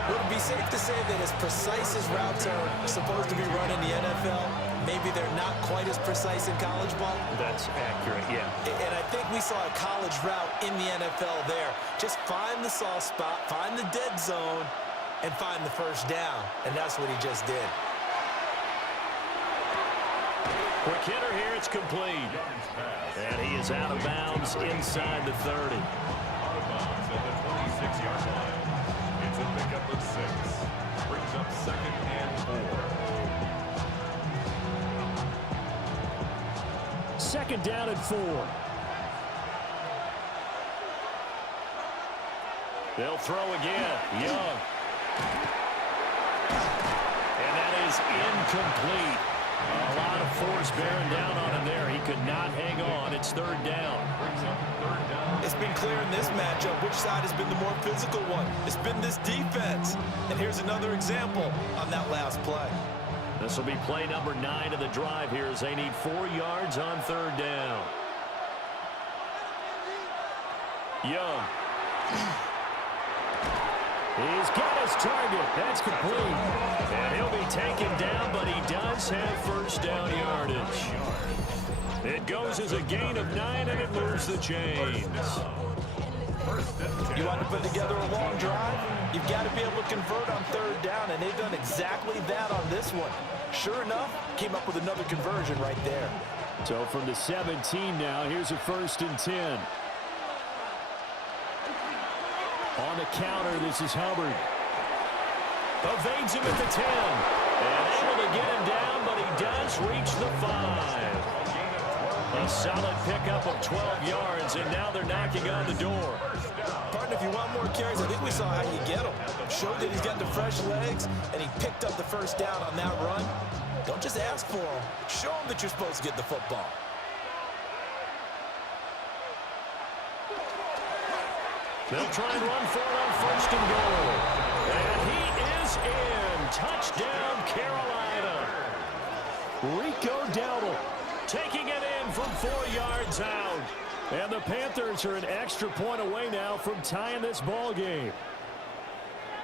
Would it be safe to say that as precise as routes are supposed to be run in the NFL, maybe they're not quite as precise in college ball? That's accurate, yeah. And I think we saw a college route in the NFL there. Just find the soft spot, find the dead zone, and find the first down. And that's what he just did. Quick hitter here, it's complete. And he is out of bounds inside the 30. Out of bounds at the 26-yard line. It's a pickup of 6. Brings up 2nd and 4. Second down and 4. They'll throw again. Young. And that is incomplete. A lot of force bearing down on him there. He could not hang on. It's 3rd down. It's been clear in this matchup which side has been the more physical one. It's been this defense. And here's another example on that last play. This will be play number 9 of the drive here as they need 4 yards on 3rd down. Young. He's got his target. That's complete. And he'll be taken down, but he does have first down yardage. It goes as a gain of 9, and it moves the chains. You want to put together a long drive? You've got to be able to convert on 3rd down, and they've done exactly that on this one. Sure enough, came up with another conversion right there. So from the 17 now, here's a 1st and 10. On the counter, this is Hubbard. Evades him at the 10. And able to get him down, but he does reach the 5. A solid pickup of 12 yards, and now they're knocking on the door. Partner, if you want more carries, I think we saw how you get them. Showed that he's got the fresh legs, and he picked up the first down on that run. Don't just ask for him. Show him that you're supposed to get the football. They'll try and run for it on 1st and goal. And he is in. Touchdown, Carolina. Rico Dowdle Taking it in from 4 yards out. And the Panthers are an extra point away now from tying this ball game.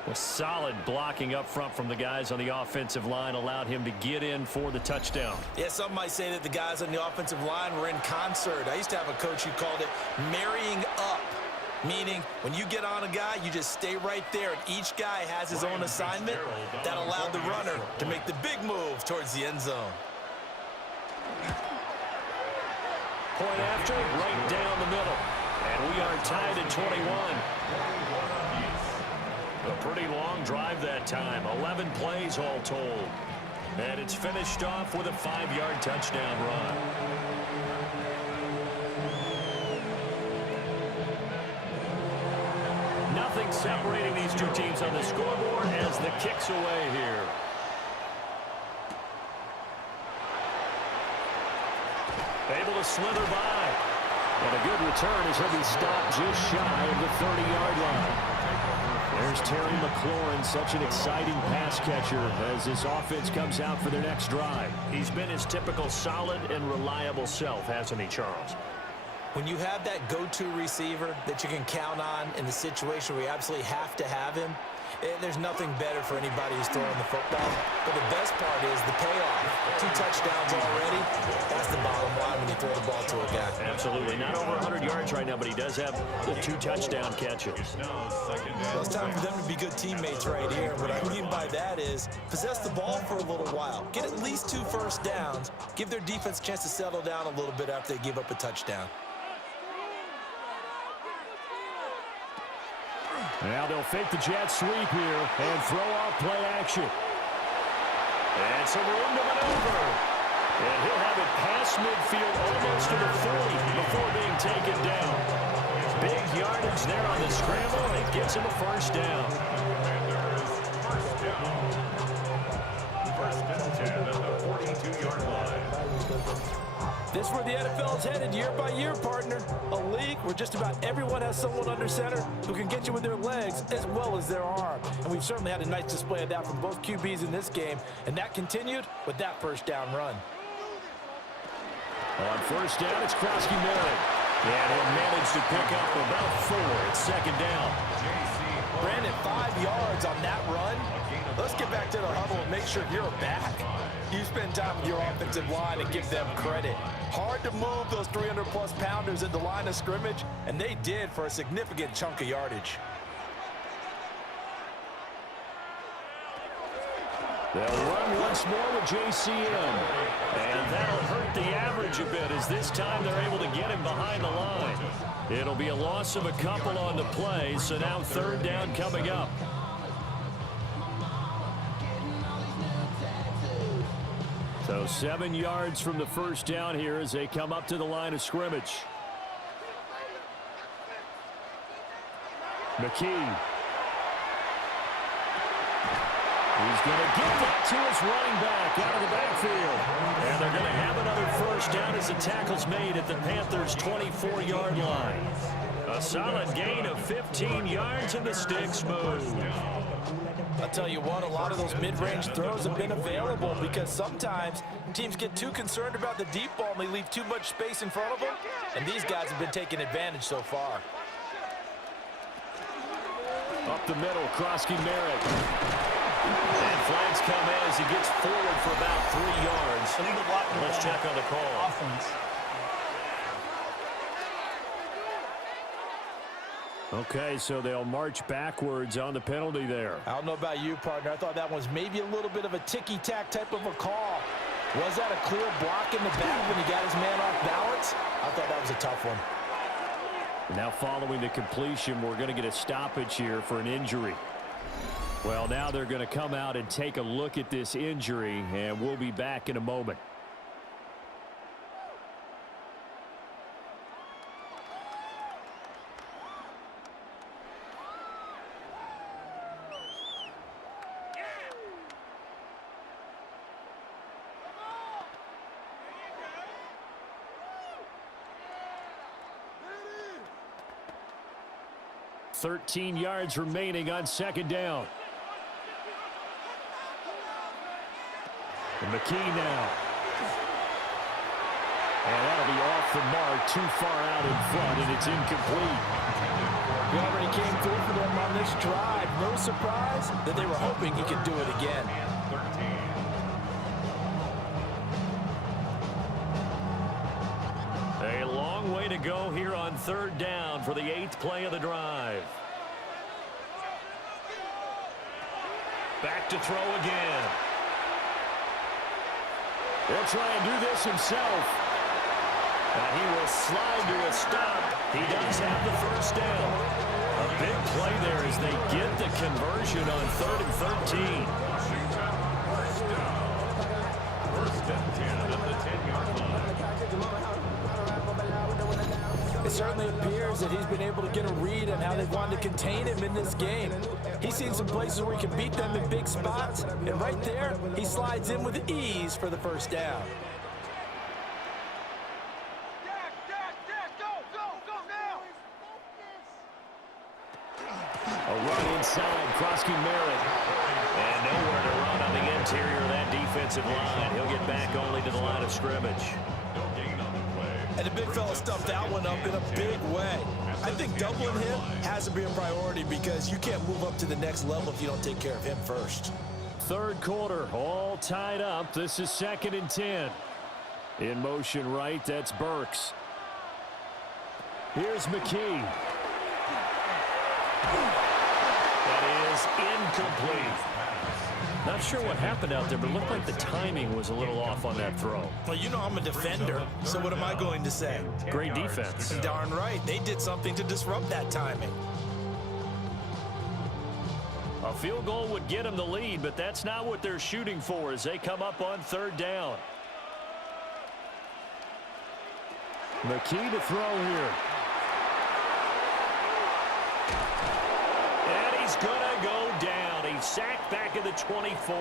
Well, solid blocking up front from the guys on the offensive line allowed him to get in for the touchdown. Yeah, some might say that the guys on the offensive line were in concert. I used to have a coach who called it marrying up. Meaning, when you get on a guy, you just stay right there, and each guy has his own assignment. That allowed the runner to make the big move towards the end zone. Point after, right down the middle. And we are tied at 21. A pretty long drive that time. 11 plays all told. And it's finished off with a 5-yard touchdown run. Nothing separating these two teams on the scoreboard as the kick's away here. Able to slither by. And a good return as he'll be stopped just shy of the 30-yard line. There's Terry McLaurin, such an exciting pass catcher as this offense comes out for their next drive. He's been his typical solid and reliable self, hasn't he, Charles? When you have that go-to receiver that you can count on in the situation where you absolutely have to have him, there's nothing better for anybody who's throwing the football. But the best part is the payoff. 2 touchdowns already. That's the bottom line when you throw the ball to a guy. Absolutely. Not over 100 yards right now, but he does have the 2 touchdown catches. Well, it's time for them to be good teammates right here. What I mean by that is possess the ball for a little while. Get at least 2 first downs. Give their defense a chance to settle down a little bit after they give up a touchdown. Now they'll fake the jet sweep here and throw off play action. And some room to maneuver. And he'll have it past midfield almost to the 40 before being taken down. Big yardage there on the scramble, and it gets him a first down. This is where the NFL is headed year by year, partner. A league where just about everyone has someone under center who can get you with their legs as well as their arm. And we've certainly had a nice display of that from both QBs in this game, and that continued with that first down run. On first down, it's Krosky-Merritt. And he'll manage to pick up about 4 at second down. Brandon, 5 yards on that run. Let's get back to the huddle and make sure you're back. You spend time with your offensive line and give them credit. Hard to move those 300-plus pounders at the line of scrimmage, and they did for a significant chunk of yardage. They'll run once more with JCM. And that'll hurt the average a bit as this time they're able to get him behind the line. It'll be a loss of a couple on the play, so now third down coming up. So 7 yards from the first down here as they come up to the line of scrimmage. McKee. He's going to get that to his running back out of the backfield. And they're going to have another first down as the tackle's made at the Panthers' 24-yard line. A solid gain of 15 yards and the sticks move. I'll tell you what, a lot of those mid-range throws have been available because sometimes teams get too concerned about the deep ball and they leave too much space in front of them. And these guys have been taking advantage so far. Up the middle, Krosky-Merritt. And flags come in as he gets forward for about 3 yards. Let's check on the call. Okay, so they'll march backwards on the penalty there. I don't know about you, partner. I thought that was maybe a little bit of a ticky-tack type of a call. Was that a clear block in the back when he got his man off balance? I thought that was a tough one. Now following the completion, we're going to get a stoppage here for an injury. Well, now they're going to come out and take a look at this injury, and we'll be back in a moment. Thirteen yards remaining on second down. And McKee now. And that'll be off the mark, too far out in front, and it's incomplete. He already came through for them on this drive. No surprise that they were hoping he could do it again. A long way to go here on third down for the 8th play of the drive. Back to throw again. He'll try and do this himself. And he will slide to a stop. He does have the first down. A big play there as they get the conversion on 3rd and 13. First and 10 at the 10-yard line. It certainly appears that he's been able to get a read on how they wanted to contain him in this game. He's seen some places where he can beat them in big spots, and right there, he slides in with ease for the first down. A run inside, Krosky-Merritt. And nowhere to run on the interior of that defensive line. He'll get back only to the line of scrimmage. No gain on the play. And the big fella stuffed that one up in a big way. I think doubling him has to be a priority because you can't move up to the next level if you don't take care of him first. Third quarter, all tied up. This is 2nd and 10. In motion right, that's Burks. Here's McKee. That is incomplete. Not sure what happened out there, but it looked like the timing was a little off on that throw. Well, you know I'm a defender, so what am I going to say? Great defense. Darn right. They did something to disrupt that timing. A field goal would get them the lead, but that's not what they're shooting for as they come up on third down. McKee to throw here. And he's going to go down. He's sacked back at the 24.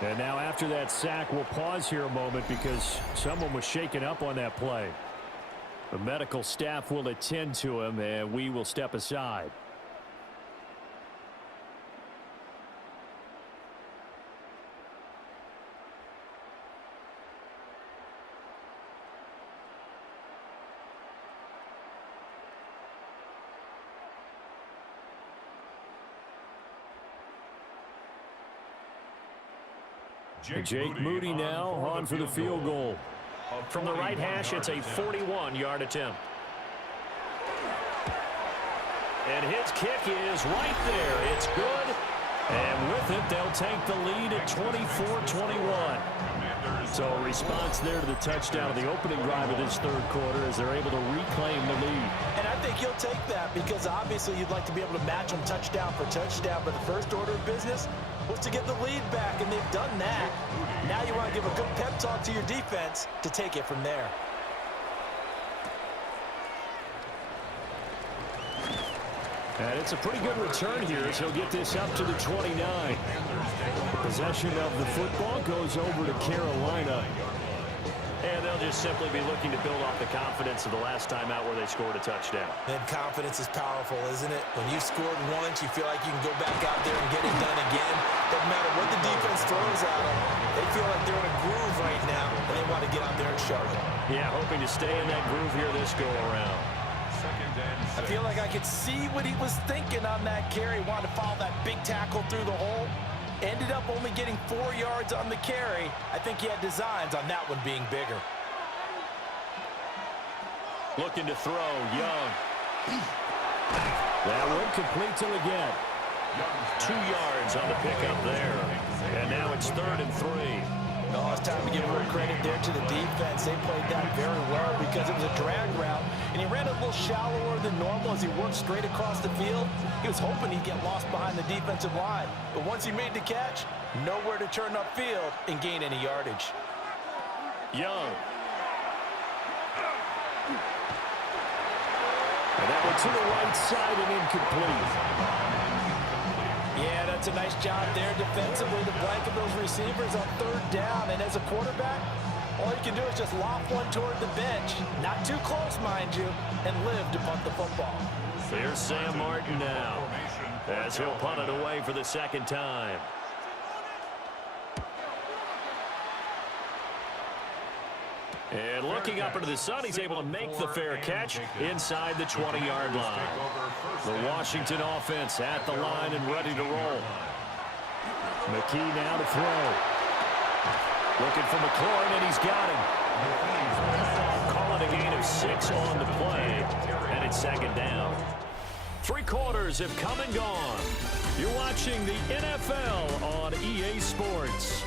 And now after that sack, we'll pause here a moment because someone was shaken up on that play. The medical staff will attend to him, and we will step aside. Jake Moody now on for the field goal. From the right hash, it's a 41-yard attempt. And his kick is right there. It's good. And with it, they'll take the lead at 24-21. So a response there to the touchdown of the opening drive of this third quarter as they're able to reclaim the lead. And I think he'll take that because obviously you'd like to be able to match them touchdown for touchdown, but the first order of business was to get the lead back, and they've done that. Now you want to give a good pep talk to your defense to take it from there. And it's a pretty good return here as he'll get this up to the 29. Possession of the football goes over to Carolina. And they'll just simply be looking to build off the confidence of the last time out where they scored a touchdown. And confidence is powerful, isn't it? When you scored once, you feel like you can go back out there and get it done again. Doesn't matter what the defense throws at them. They feel like they're in a groove right now, and they want to get out there and show it. Yeah, hoping to stay in that groove here this go-around. I feel like I could see what he was thinking on that carry. Wanted to follow that big tackle through the hole. Ended up only getting 4 yards on the carry. I think he had designs on that one being bigger. Looking to throw, Young. That one complete till again. 2 yards on the pickup there. And now it's 3rd and 3. Oh, it's time to give a little credit there to the defense. They played that very well because it was a drag route, and he ran a little shallower than normal as he worked straight across the field. He was hoping he'd get lost behind the defensive line, but once he made the catch, nowhere to turn upfield and gain any yardage. Young. And that one to the right side and incomplete. Yeah, that's a nice job there defensively to blanket those receivers on 3rd down. And as a quarterback, all you can do is just lob one toward the bench. Not too close, mind you, and live to punt the football. Here's Sam Martin now as he'll punt it away for the 2nd time. And looking up into the sun, he's able to make the fair catch inside the 20-yard line. The Washington offense at the line and ready to roll. McKee now to throw. Looking for McLaurin, and he's got him. Calling a gain of 6 on the play, and it's 2nd down. 3 quarters have come and gone. You're watching the NFL on EA Sports.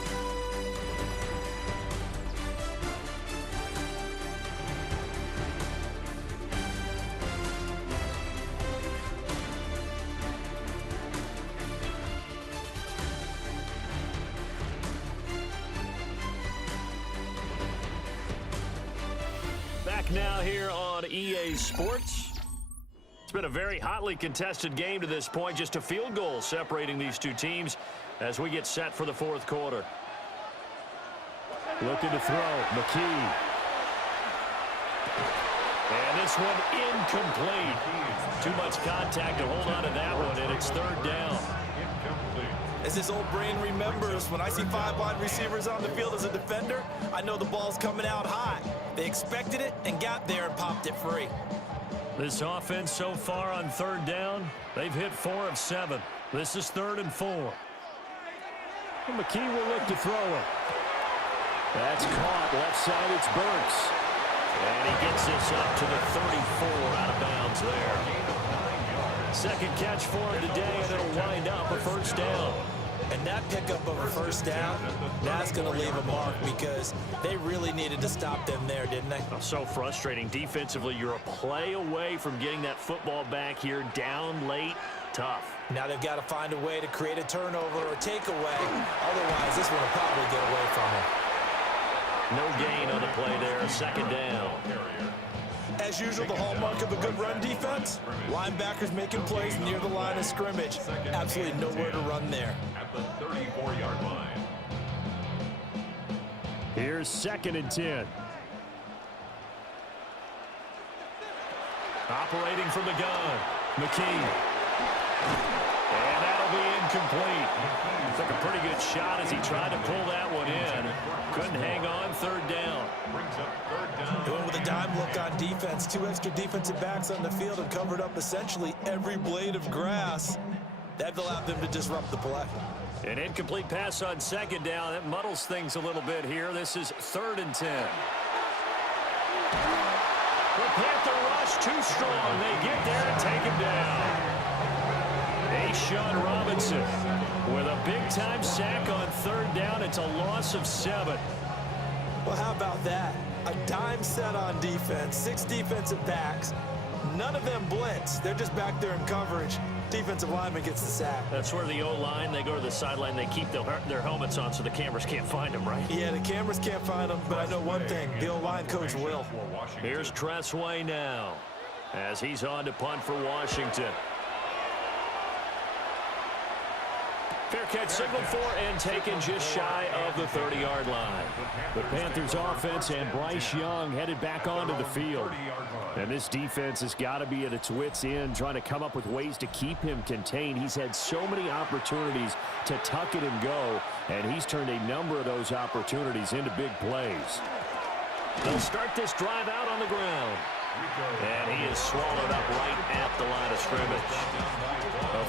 Back now here on EA Sports. It's been a very hotly contested game to this point. Just a field goal separating these two teams as we get set for the 4th quarter. Looking to throw. McKee. And this one incomplete. Too much contact to hold on to that one, and it's 3rd down. As his old brain remembers, when I see 5 wide receivers on the field as a defender, I know the ball's coming out high. They expected it and got there and popped it free. This offense so far on 3rd down, they've hit 4 of 7. This is 3rd and 4. And McKee will look to throw it. That's caught. Left side, it's Burks. And he gets this up to the 34 out of bounds there. 2nd catch for him today, and it'll wind up a 1st down. And that pickup of a 1st down, that's going to leave a mark because they really needed to stop them there, didn't they? Oh, so frustrating. Defensively, you're a play away from getting that football back here down late. Tough. Now they've got to find a way to create a turnover or takeaway. Otherwise, this one will probably get away from them. No gain on the play there. 2nd down. As usual, the hallmark of a good run defense, linebackers making plays near the line of scrimmage. Absolutely nowhere to run there. At the 34-yard line. Here's 2nd and 10. Operating from the gun, McKee. And that'll be incomplete. Took a pretty good shot as he tried to pull that one in. Couldn't hang on. 3rd down. Going with a dime look on defense. 2 extra defensive backs on the field and covered up essentially every blade of grass. That allowed them to disrupt the play. An incomplete pass on 2nd down. That muddles things a little bit here. This is 3rd and 10. The Panther rush too strong. They get there and take him down. Sean Robinson with a big-time sack on 3rd down. It's a loss of 7. Well, how about that? A dime set on defense, 6 defensive backs. None of them blitz. They're just back there in coverage. Defensive lineman gets the sack. That's where the O-line, they go to the sideline, they keep their helmets on so the cameras can't find them, right? Yeah, the cameras can't find them, but I know one thing. The O-line coach will. Here's Tressway now as he's on to punt for Washington. Fair catch signaled for and taken just shy of the 30-yard line. The Panthers offense and Bryce Young headed back onto the field. And this defense has got to be at its wits' end, trying to come up with ways to keep him contained. He's had so many opportunities to tuck it and go, and he's turned a number of those opportunities into big plays. They'll start this drive out on the ground. And he is swallowed up right at the line of scrimmage.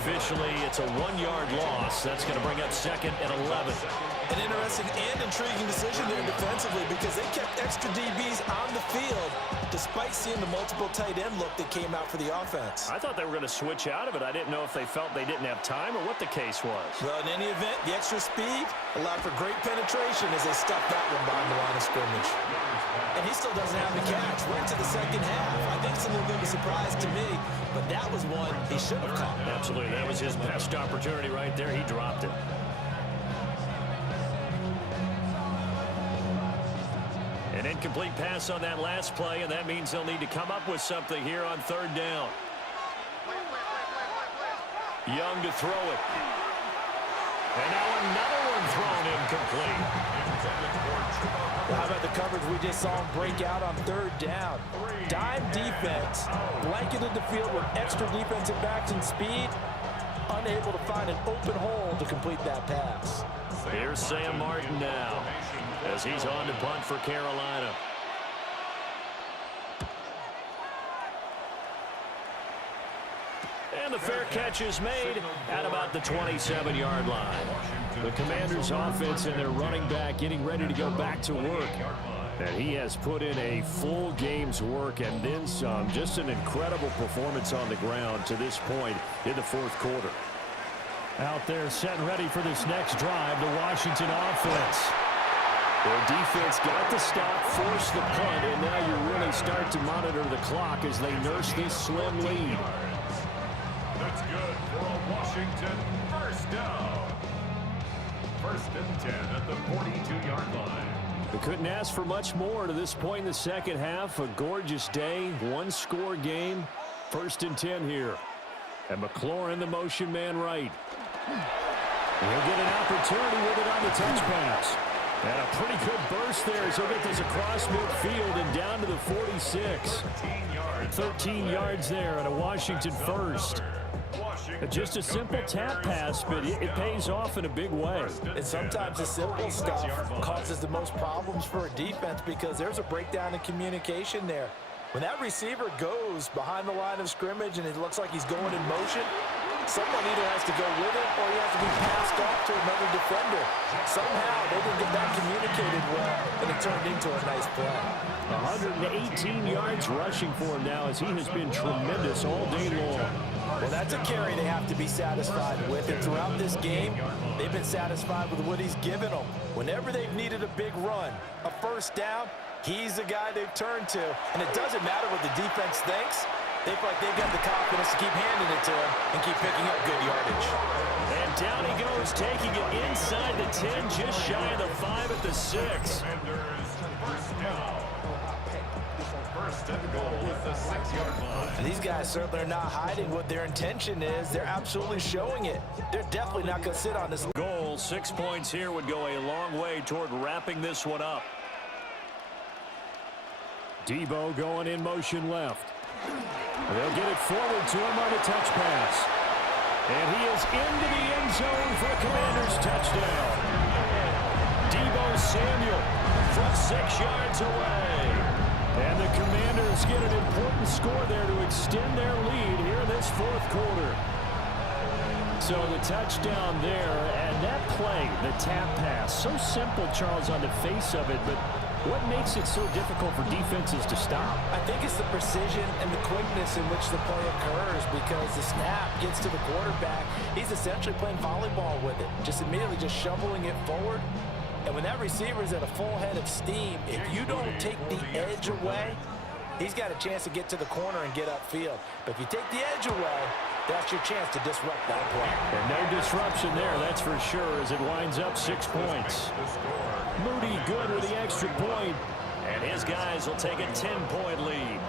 Officially, it's a 1-yard loss. That's going to bring up 2nd and 11. An interesting and intriguing decision there defensively because they kept extra DBs on the field despite seeing the multiple tight end look that came out for the offense. I thought they were going to switch out of it. I didn't know if they felt they didn't have time or what the case was. Well, in any event, the extra speed allowed for great penetration as they stuffed that one behind the line of scrimmage. And he still doesn't have the catch. We're into the second half. I think it's a little bit of a surprise to me, but that was one he should have caught. Absolutely. That was his best opportunity right there. He dropped it. An incomplete pass on that last play, and that means they'll need to come up with something here on 3rd down. Young to throw it. And now another one thrown incomplete. How about the coverage we just saw him break out on 3rd down? Dime defense, blanketed the field with extra defensive backs and speed, unable to find an open hole to complete that pass. Here's Sam Martin now as he's on to punt for Carolina. And the fair catch is made at about the 27-yard line. The Commanders' offense and their running back getting ready to go back to work. And he has put in a full game's work and then some. Just an incredible performance on the ground to this point in the 4th quarter. Out there set and ready for this next drive, the Washington offense. Their defense got the stop, forced the punt, and now you really start to monitor the clock as they nurse this slim lead. That's good for a Washington first down. 1st and 10 at the 42-yard line. They couldn't ask for much more to this point in the second half. A gorgeous day, 1-score game. 1st and 10 here. And McLaurin, the motion man right. He'll get an opportunity with it on the touch pass. And a pretty good burst there as he'll get this across midfield and down to the 46. 13 yards there and a Washington first. Just a simple tap pass, but it pays off in a big way. And sometimes the simple stuff causes the most problems for a defense because there's a breakdown in communication there. When that receiver goes behind the line of scrimmage and it looks like he's going in motion, someone either has to go with it or he has to be passed off to another defender. Somehow they didn't get that communicated well, and it turned into a nice play. 118 yards rushing for him now as he has been tremendous all day long. Well, that's a carry they have to be satisfied with. And throughout this game, they've been satisfied with what he's given them. Whenever they've needed a big run, a first down, he's the guy they've turned to. And it doesn't matter what the defense thinks. They feel like they've got the confidence to keep handing it to him and keep picking up good yardage. And down he goes, taking it inside the 10, just shy of the 5 at the 6. First down. 1st and goal at the 6-yard line. And these guys certainly are not hiding what their intention is. They're absolutely showing it. They're definitely not going to sit on this Goal Well, 6 points here would go a long way toward wrapping this one up. Debo going in motion left. They'll get it forward to him on a touch pass. And he is into the end zone for a Commanders touchdown. Debo Samuel from 6 yards away. And the Commanders get an important score there to extend their lead here in this fourth quarter. So the touchdown there, and that play, the tap pass, so simple, Charles, on the face of it, but what makes it so difficult for defenses to stop? I think it's the precision and the quickness in which the play occurs, because the snap gets to the quarterback. He's essentially playing volleyball with it, just immediately just shoveling it forward. And when that receiver is at a full head of steam, if you don't take the edge away, he's got a chance to get to the corner and get upfield. But if you take the edge away, that's your chance to disrupt that play. And no disruption there, that's for sure, as it winds up 6 points. Moody good with the extra point. And his guys will take a 10-point lead.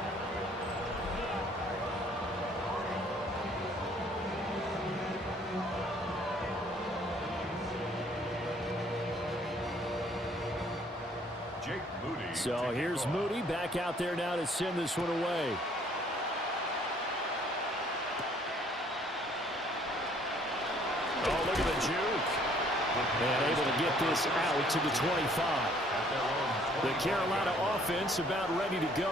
So here's Moody back out there now to send this one away. Oh, look at the juke. And able to get this out to the 25. The Carolina offense about ready to go.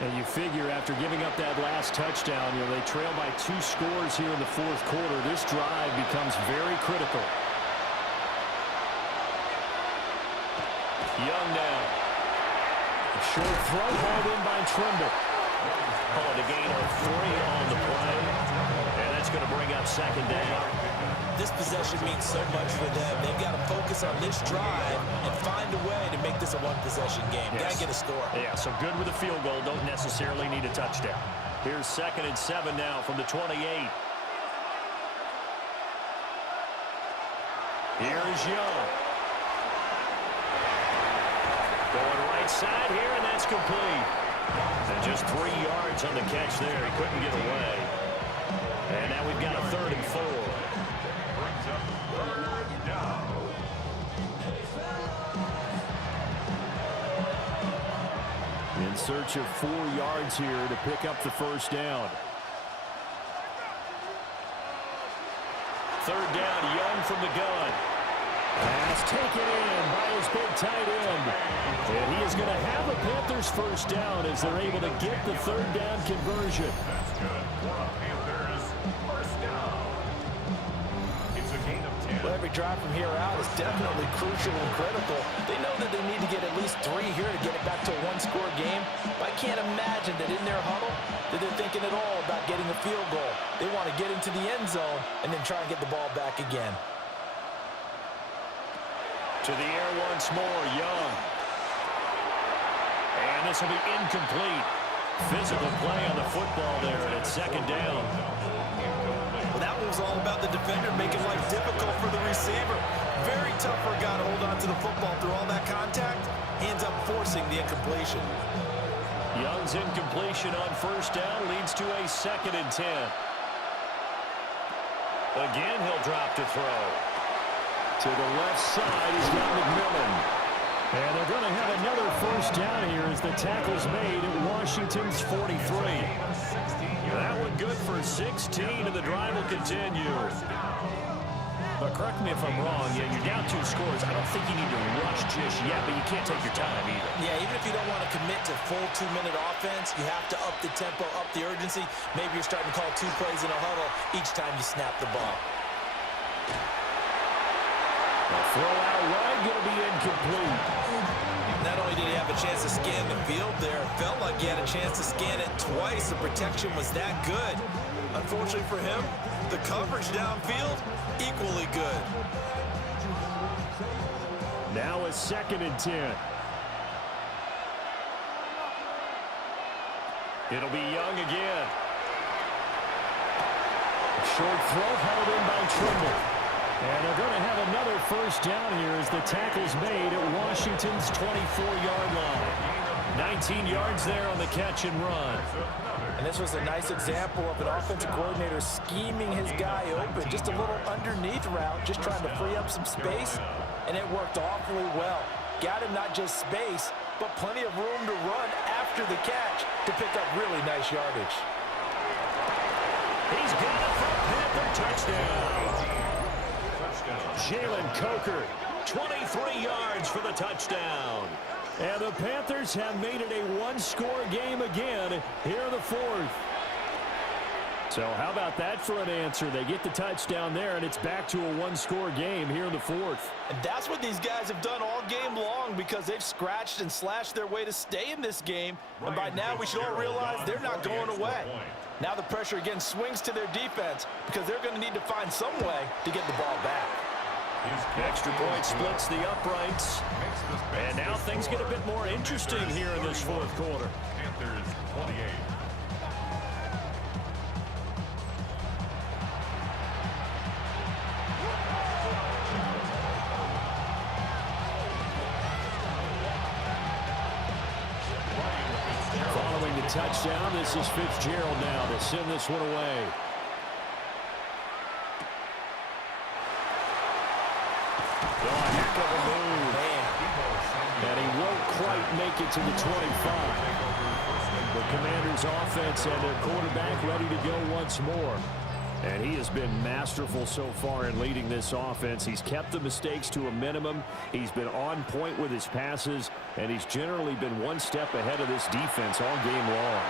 And you figure after giving up that last touchdown, they trail by 2 scores here in the fourth quarter. This drive becomes very critical. Young now. A short throw hauled in by Trimble. Oh, the gain of 3 on the play. And that's going to bring up second down. This possession means so much for them. They've got to focus on this drive and find a way to make this a one-possession game. Yes. Got to get a score. Yeah, so good with a field goal. Don't necessarily need a touchdown. Here's 2nd and 7 now from the 28. Here's Young. Going right side here, and that's complete. And just 3 yards on the catch there. He couldn't get away. And now we've got a 3rd and 4. In search of 4 yards here to pick up the first down. 3rd down, Young from the gun. Pass taken in by his big tight end. And he is going to have a Panthers first down as they're able to get the 3rd down conversion. That's good for a Panthers first down. It's a gain of 10. Well, every drive from here out is definitely crucial and critical. They know that they need to get at least 3 here to get it back to a one-score game. But I can't imagine that in their huddle that they're thinking at all about getting a field goal. They want to get into the end zone and then try and get the ball back again. To the air once more, Young. And this will be incomplete. Physical play on the football there, and it's 2nd down. Well, that one was all about the defender making life difficult for the receiver. Very tough for a guy to hold on to the football through all that contact. He ends up forcing the incompletion. Young's incompletion on first down leads to a 2nd and 10. Again, he'll drop to throw. To the left side, he's got McMillan. And they're going to have another first down here as the tackle's made at Washington's 43. That one good for 16, and the drive will continue. But correct me if I'm wrong, you're down 2 scores. I don't think you need to rush just yet, but you can't take your time either. Yeah, even if you don't want to commit to full 2-minute offense, you have to up the tempo, up the urgency. Maybe you're starting to call 2 plays in a huddle each time you snap the ball. The throw out wide going to be incomplete. Not only did he have a chance to scan the field there, it felt like he had a chance to scan it twice. The protection was that good. Unfortunately for him, the coverage downfield, equally good. Now a 2nd and 10. It'll be Young again. A short throw held in by Trimble. And they're going to have another first down here as the tackle's made at Washington's 24-yard line. 19 yards there on the catch and run. And this was a nice example of an offensive coordinator scheming his guy open. Just a little underneath route, just trying to free up some space, and it worked awfully well. Got him not just space, but plenty of room to run after the catch to pick up really nice yardage. He's got it for a Panther touchdown. Jalen Coker, 23 yards for the touchdown. And the Panthers have made it a one-score game again here in the fourth. So how about that for an answer? They get the touchdown there, and it's back to a one-score game here in the fourth. And that's what these guys have done all game long because they've scratched and slashed their way to stay in this game. And by now we should all realize they're not going away. Now the pressure again swings to their defense because they're going to need to find some way to get the ball back. Extra point splits the uprights. And now things get a bit more interesting here in this fourth quarter. Panthers 28. Following the touchdown, this is Fitzgerald now to send this one away. And he won't quite make it to the 25. The Commanders' offense and their quarterback ready to go once more. And he has been masterful so far in leading this offense. He's kept the mistakes to a minimum. He's been on point with his passes, and he's generally been one step ahead of this defense all game long.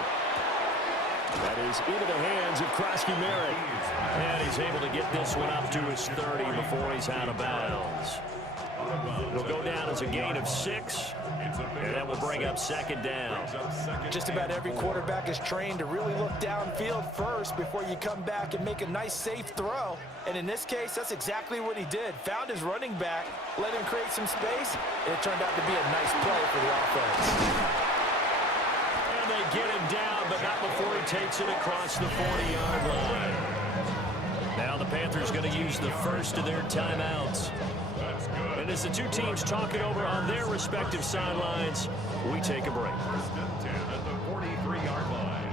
That is into the hands of Krosky Merritt. And he's able to get this one up to his 30 before he's out of bounds. It'll go down as a gain of 6, and that will bring up second down. Just about every quarterback is trained to really look downfield first before you come back and make a nice, safe throw. And in this case, that's exactly what he did. Found his running back, let him create some space, and it turned out to be a nice play for the offense. And they get him down, but not before he takes it across the 40-yard line. Now the Panthers going to use the first of their timeouts. And as the two teams talk it over on their respective sidelines, we take a break. First and 10 at the 43-yard line.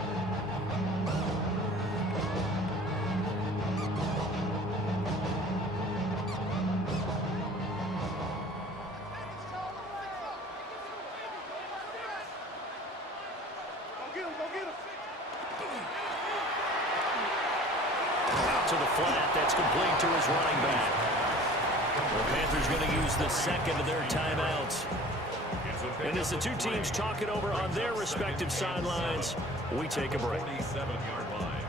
Out to the flat, that's complete to his running back. The Panthers going to use the second of their timeouts. And as the two teams talk it over on their respective sidelines, we take a break. 47-yard line.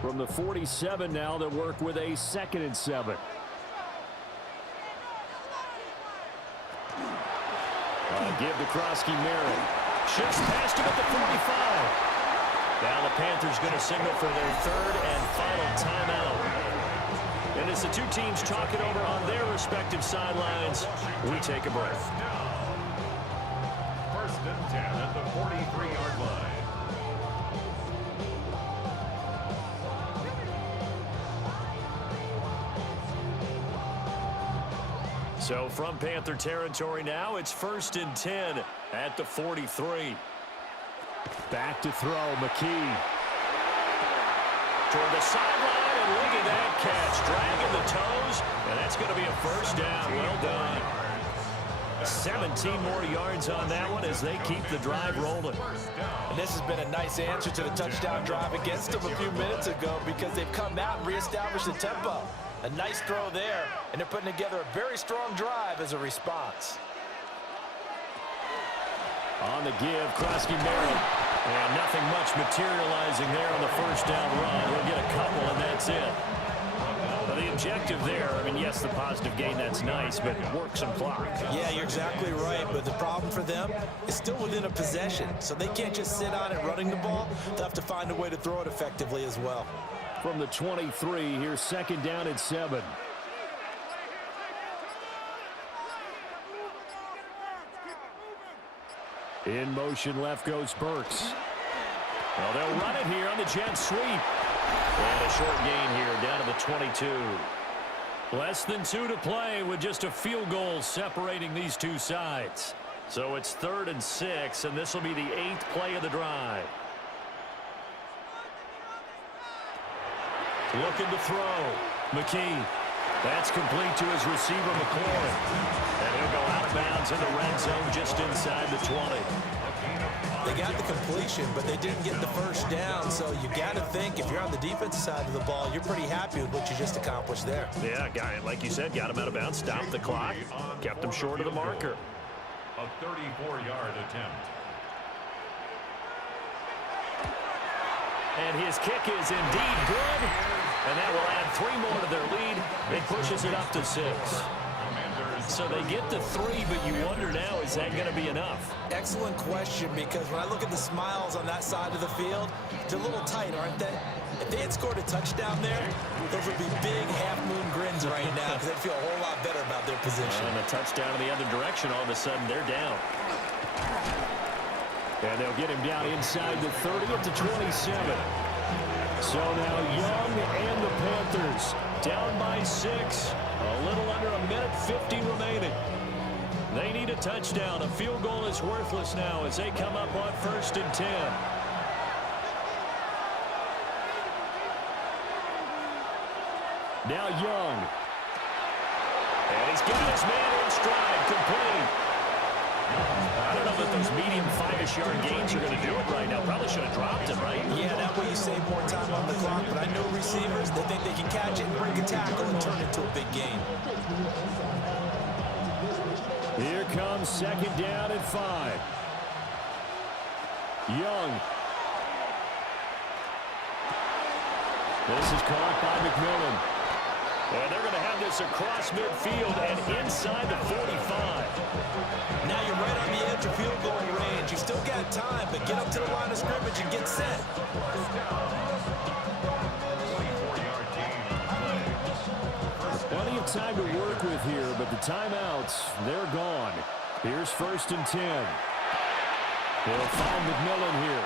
From the 47 now, they'll work with a 2nd and 7. Give to Krosky Merritt. Shifts past him at the 45. Now the Panthers going to signal for their third and final timeout. And as the two teams talk it over on their respective sidelines, we take a break. First and 10 at the 43-yard line. So from Panther territory now, it's 1st and 10 at the 43. Back to throw, McKee. Toward the sideline, and look at that catch. Dragging the toes, and that's going to be a first down. Well done. 17 more yards on that one as they keep the drive rolling. And this has been a nice answer to the touchdown drive against them a few minutes ago because they've come out and reestablished the tempo. A nice throw there, and they're putting together a very strong drive as a response. On the give, Krosky Merritt. And nothing much materializing there on the first down run. He'll get a couple, and that's it. Well, the objective there, I mean, yes, the positive gain, that's nice, but work some clock. Yeah, you're exactly right, but the problem for them is still within a possession, so they can't just sit on it running the ball. They'll have to find a way to throw it effectively as well. From the 23, here's 2nd down and 7. In motion left goes Burks. Well, they'll run it here on the jet sweep. And a short gain here down to the 22. Less than 2 to play with just a field goal separating these two sides. So it's 3rd and 6, and this will be the 8th play of the drive. Looking to throw. McKee. That's complete to his receiver, McLaurin. And he'll go out of bounds in the red zone just inside the 20. They got the completion, but they didn't get the first down, so you got to think if you're on the defensive side of the ball, you're pretty happy with what you just accomplished there. Yeah, guy, like you said, got him out of bounds, stopped the clock, kept him short of the marker. A 34-yard attempt. And his kick is indeed good, and that will add 3 more to their lead. It pushes it up to 6. So they get to 3, but you wonder now, is that going to be enough? Excellent question, because when I look at the smiles on that side of the field, they're a little tight, aren't they? If they had scored a touchdown there, those would be big half-moon grins right now because they'd feel a whole lot better about their position. And a touchdown in the other direction, all of a sudden they're down. And they'll get him down inside the 30 at the 27. So now Young and the Panthers down by 6. A little under a minute 50 remaining. They need a touchdown. A field goal is worthless now as they come up on 1st and 10. Now Young. And he's got his man in stride, complete. I don't know that those medium 5-ish yard gains are going to do it right now. Probably should have dropped him, right? Yeah, that way you save more time on the clock. But I know receivers, they think they can catch it and break a tackle and turn it into a big gain. Here comes 2nd down and 5. Young. This is caught by McMillan. And they're going to have this across midfield and inside the 45. Now you're right on the edge of field goal range. You still got time, but get up to the line of scrimmage and get set. Plenty of time to work with here, but the timeouts, they're gone. Here's 1st and 10. They'll find McMillan here.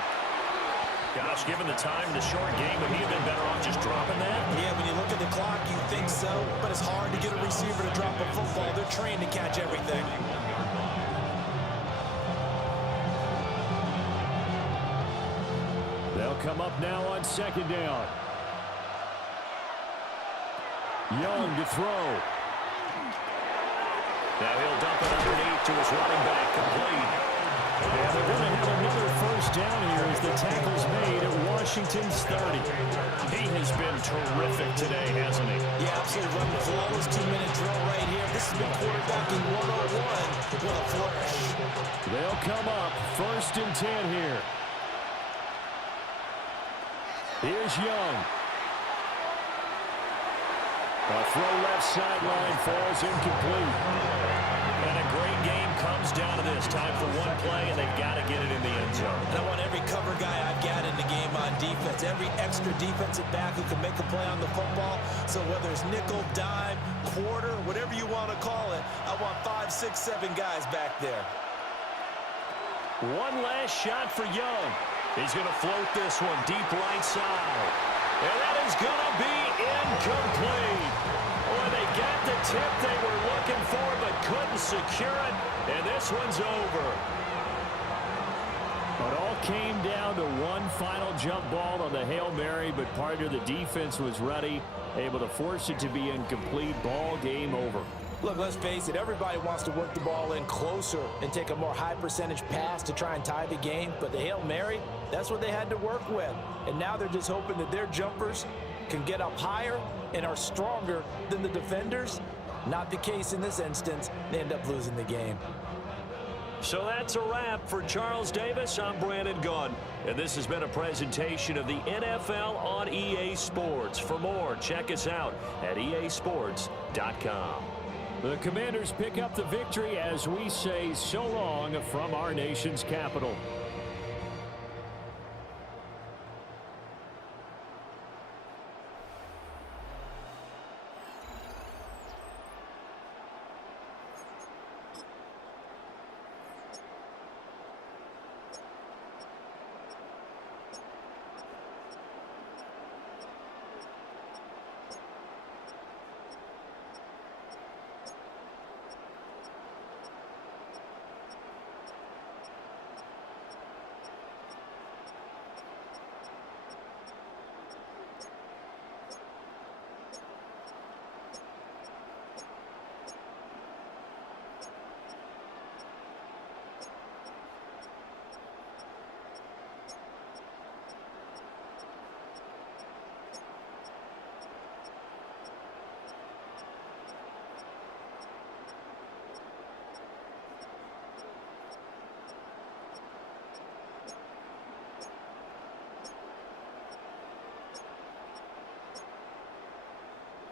Gosh, given the time in the short game, would he have been better off just dropping that? Yeah, when you look at the clock, you think so, but it's hard to get a receiver to drop a football. They're trained to catch everything. They'll come up now on 2nd down. Young to throw. Now he'll dump it underneath to his running back, complete. And they're going to have another 1st down here as the tackle's made at Washington's 30. He has been terrific today, hasn't he? Yeah, absolutely. Running the flawless 2-minute drill right here. This has been quarterbacking 101 with a flourish. They'll come up 1st and 10 here. Here's Young. A throw left sideline falls incomplete. And a great game comes down to this. Time for one play, and they've got to get it in the end zone. And I want every cover guy I've got in the game on defense, every extra defensive back who can make a play on the football. So whether it's nickel, dime, quarter, whatever you want to call it, I want 5, 6, 7 guys back there. One last shot for Young. He's going to float this one deep right side. And that is going to be incomplete. Boy, they got the tip they were looking for, but couldn't secure it. And this one's over. It all came down to one final jump ball on the Hail Mary, but part of the defense was ready, able to force it to be incomplete. Ball game over. Look, let's face it, everybody wants to work the ball in closer and take a more high percentage pass to try and tie the game. But the Hail Mary, that's what they had to work with. And now they're just hoping that their jumpers can get up higher and are stronger than the defenders. Not the case in this instance. They end up losing the game. So that's a wrap for Charles Davis. I'm Brandon Gunn. And this has been a presentation of the NFL on EA Sports. For more, check us out at easports.com. The Commanders pick up the victory as we say so long from our nation's capital.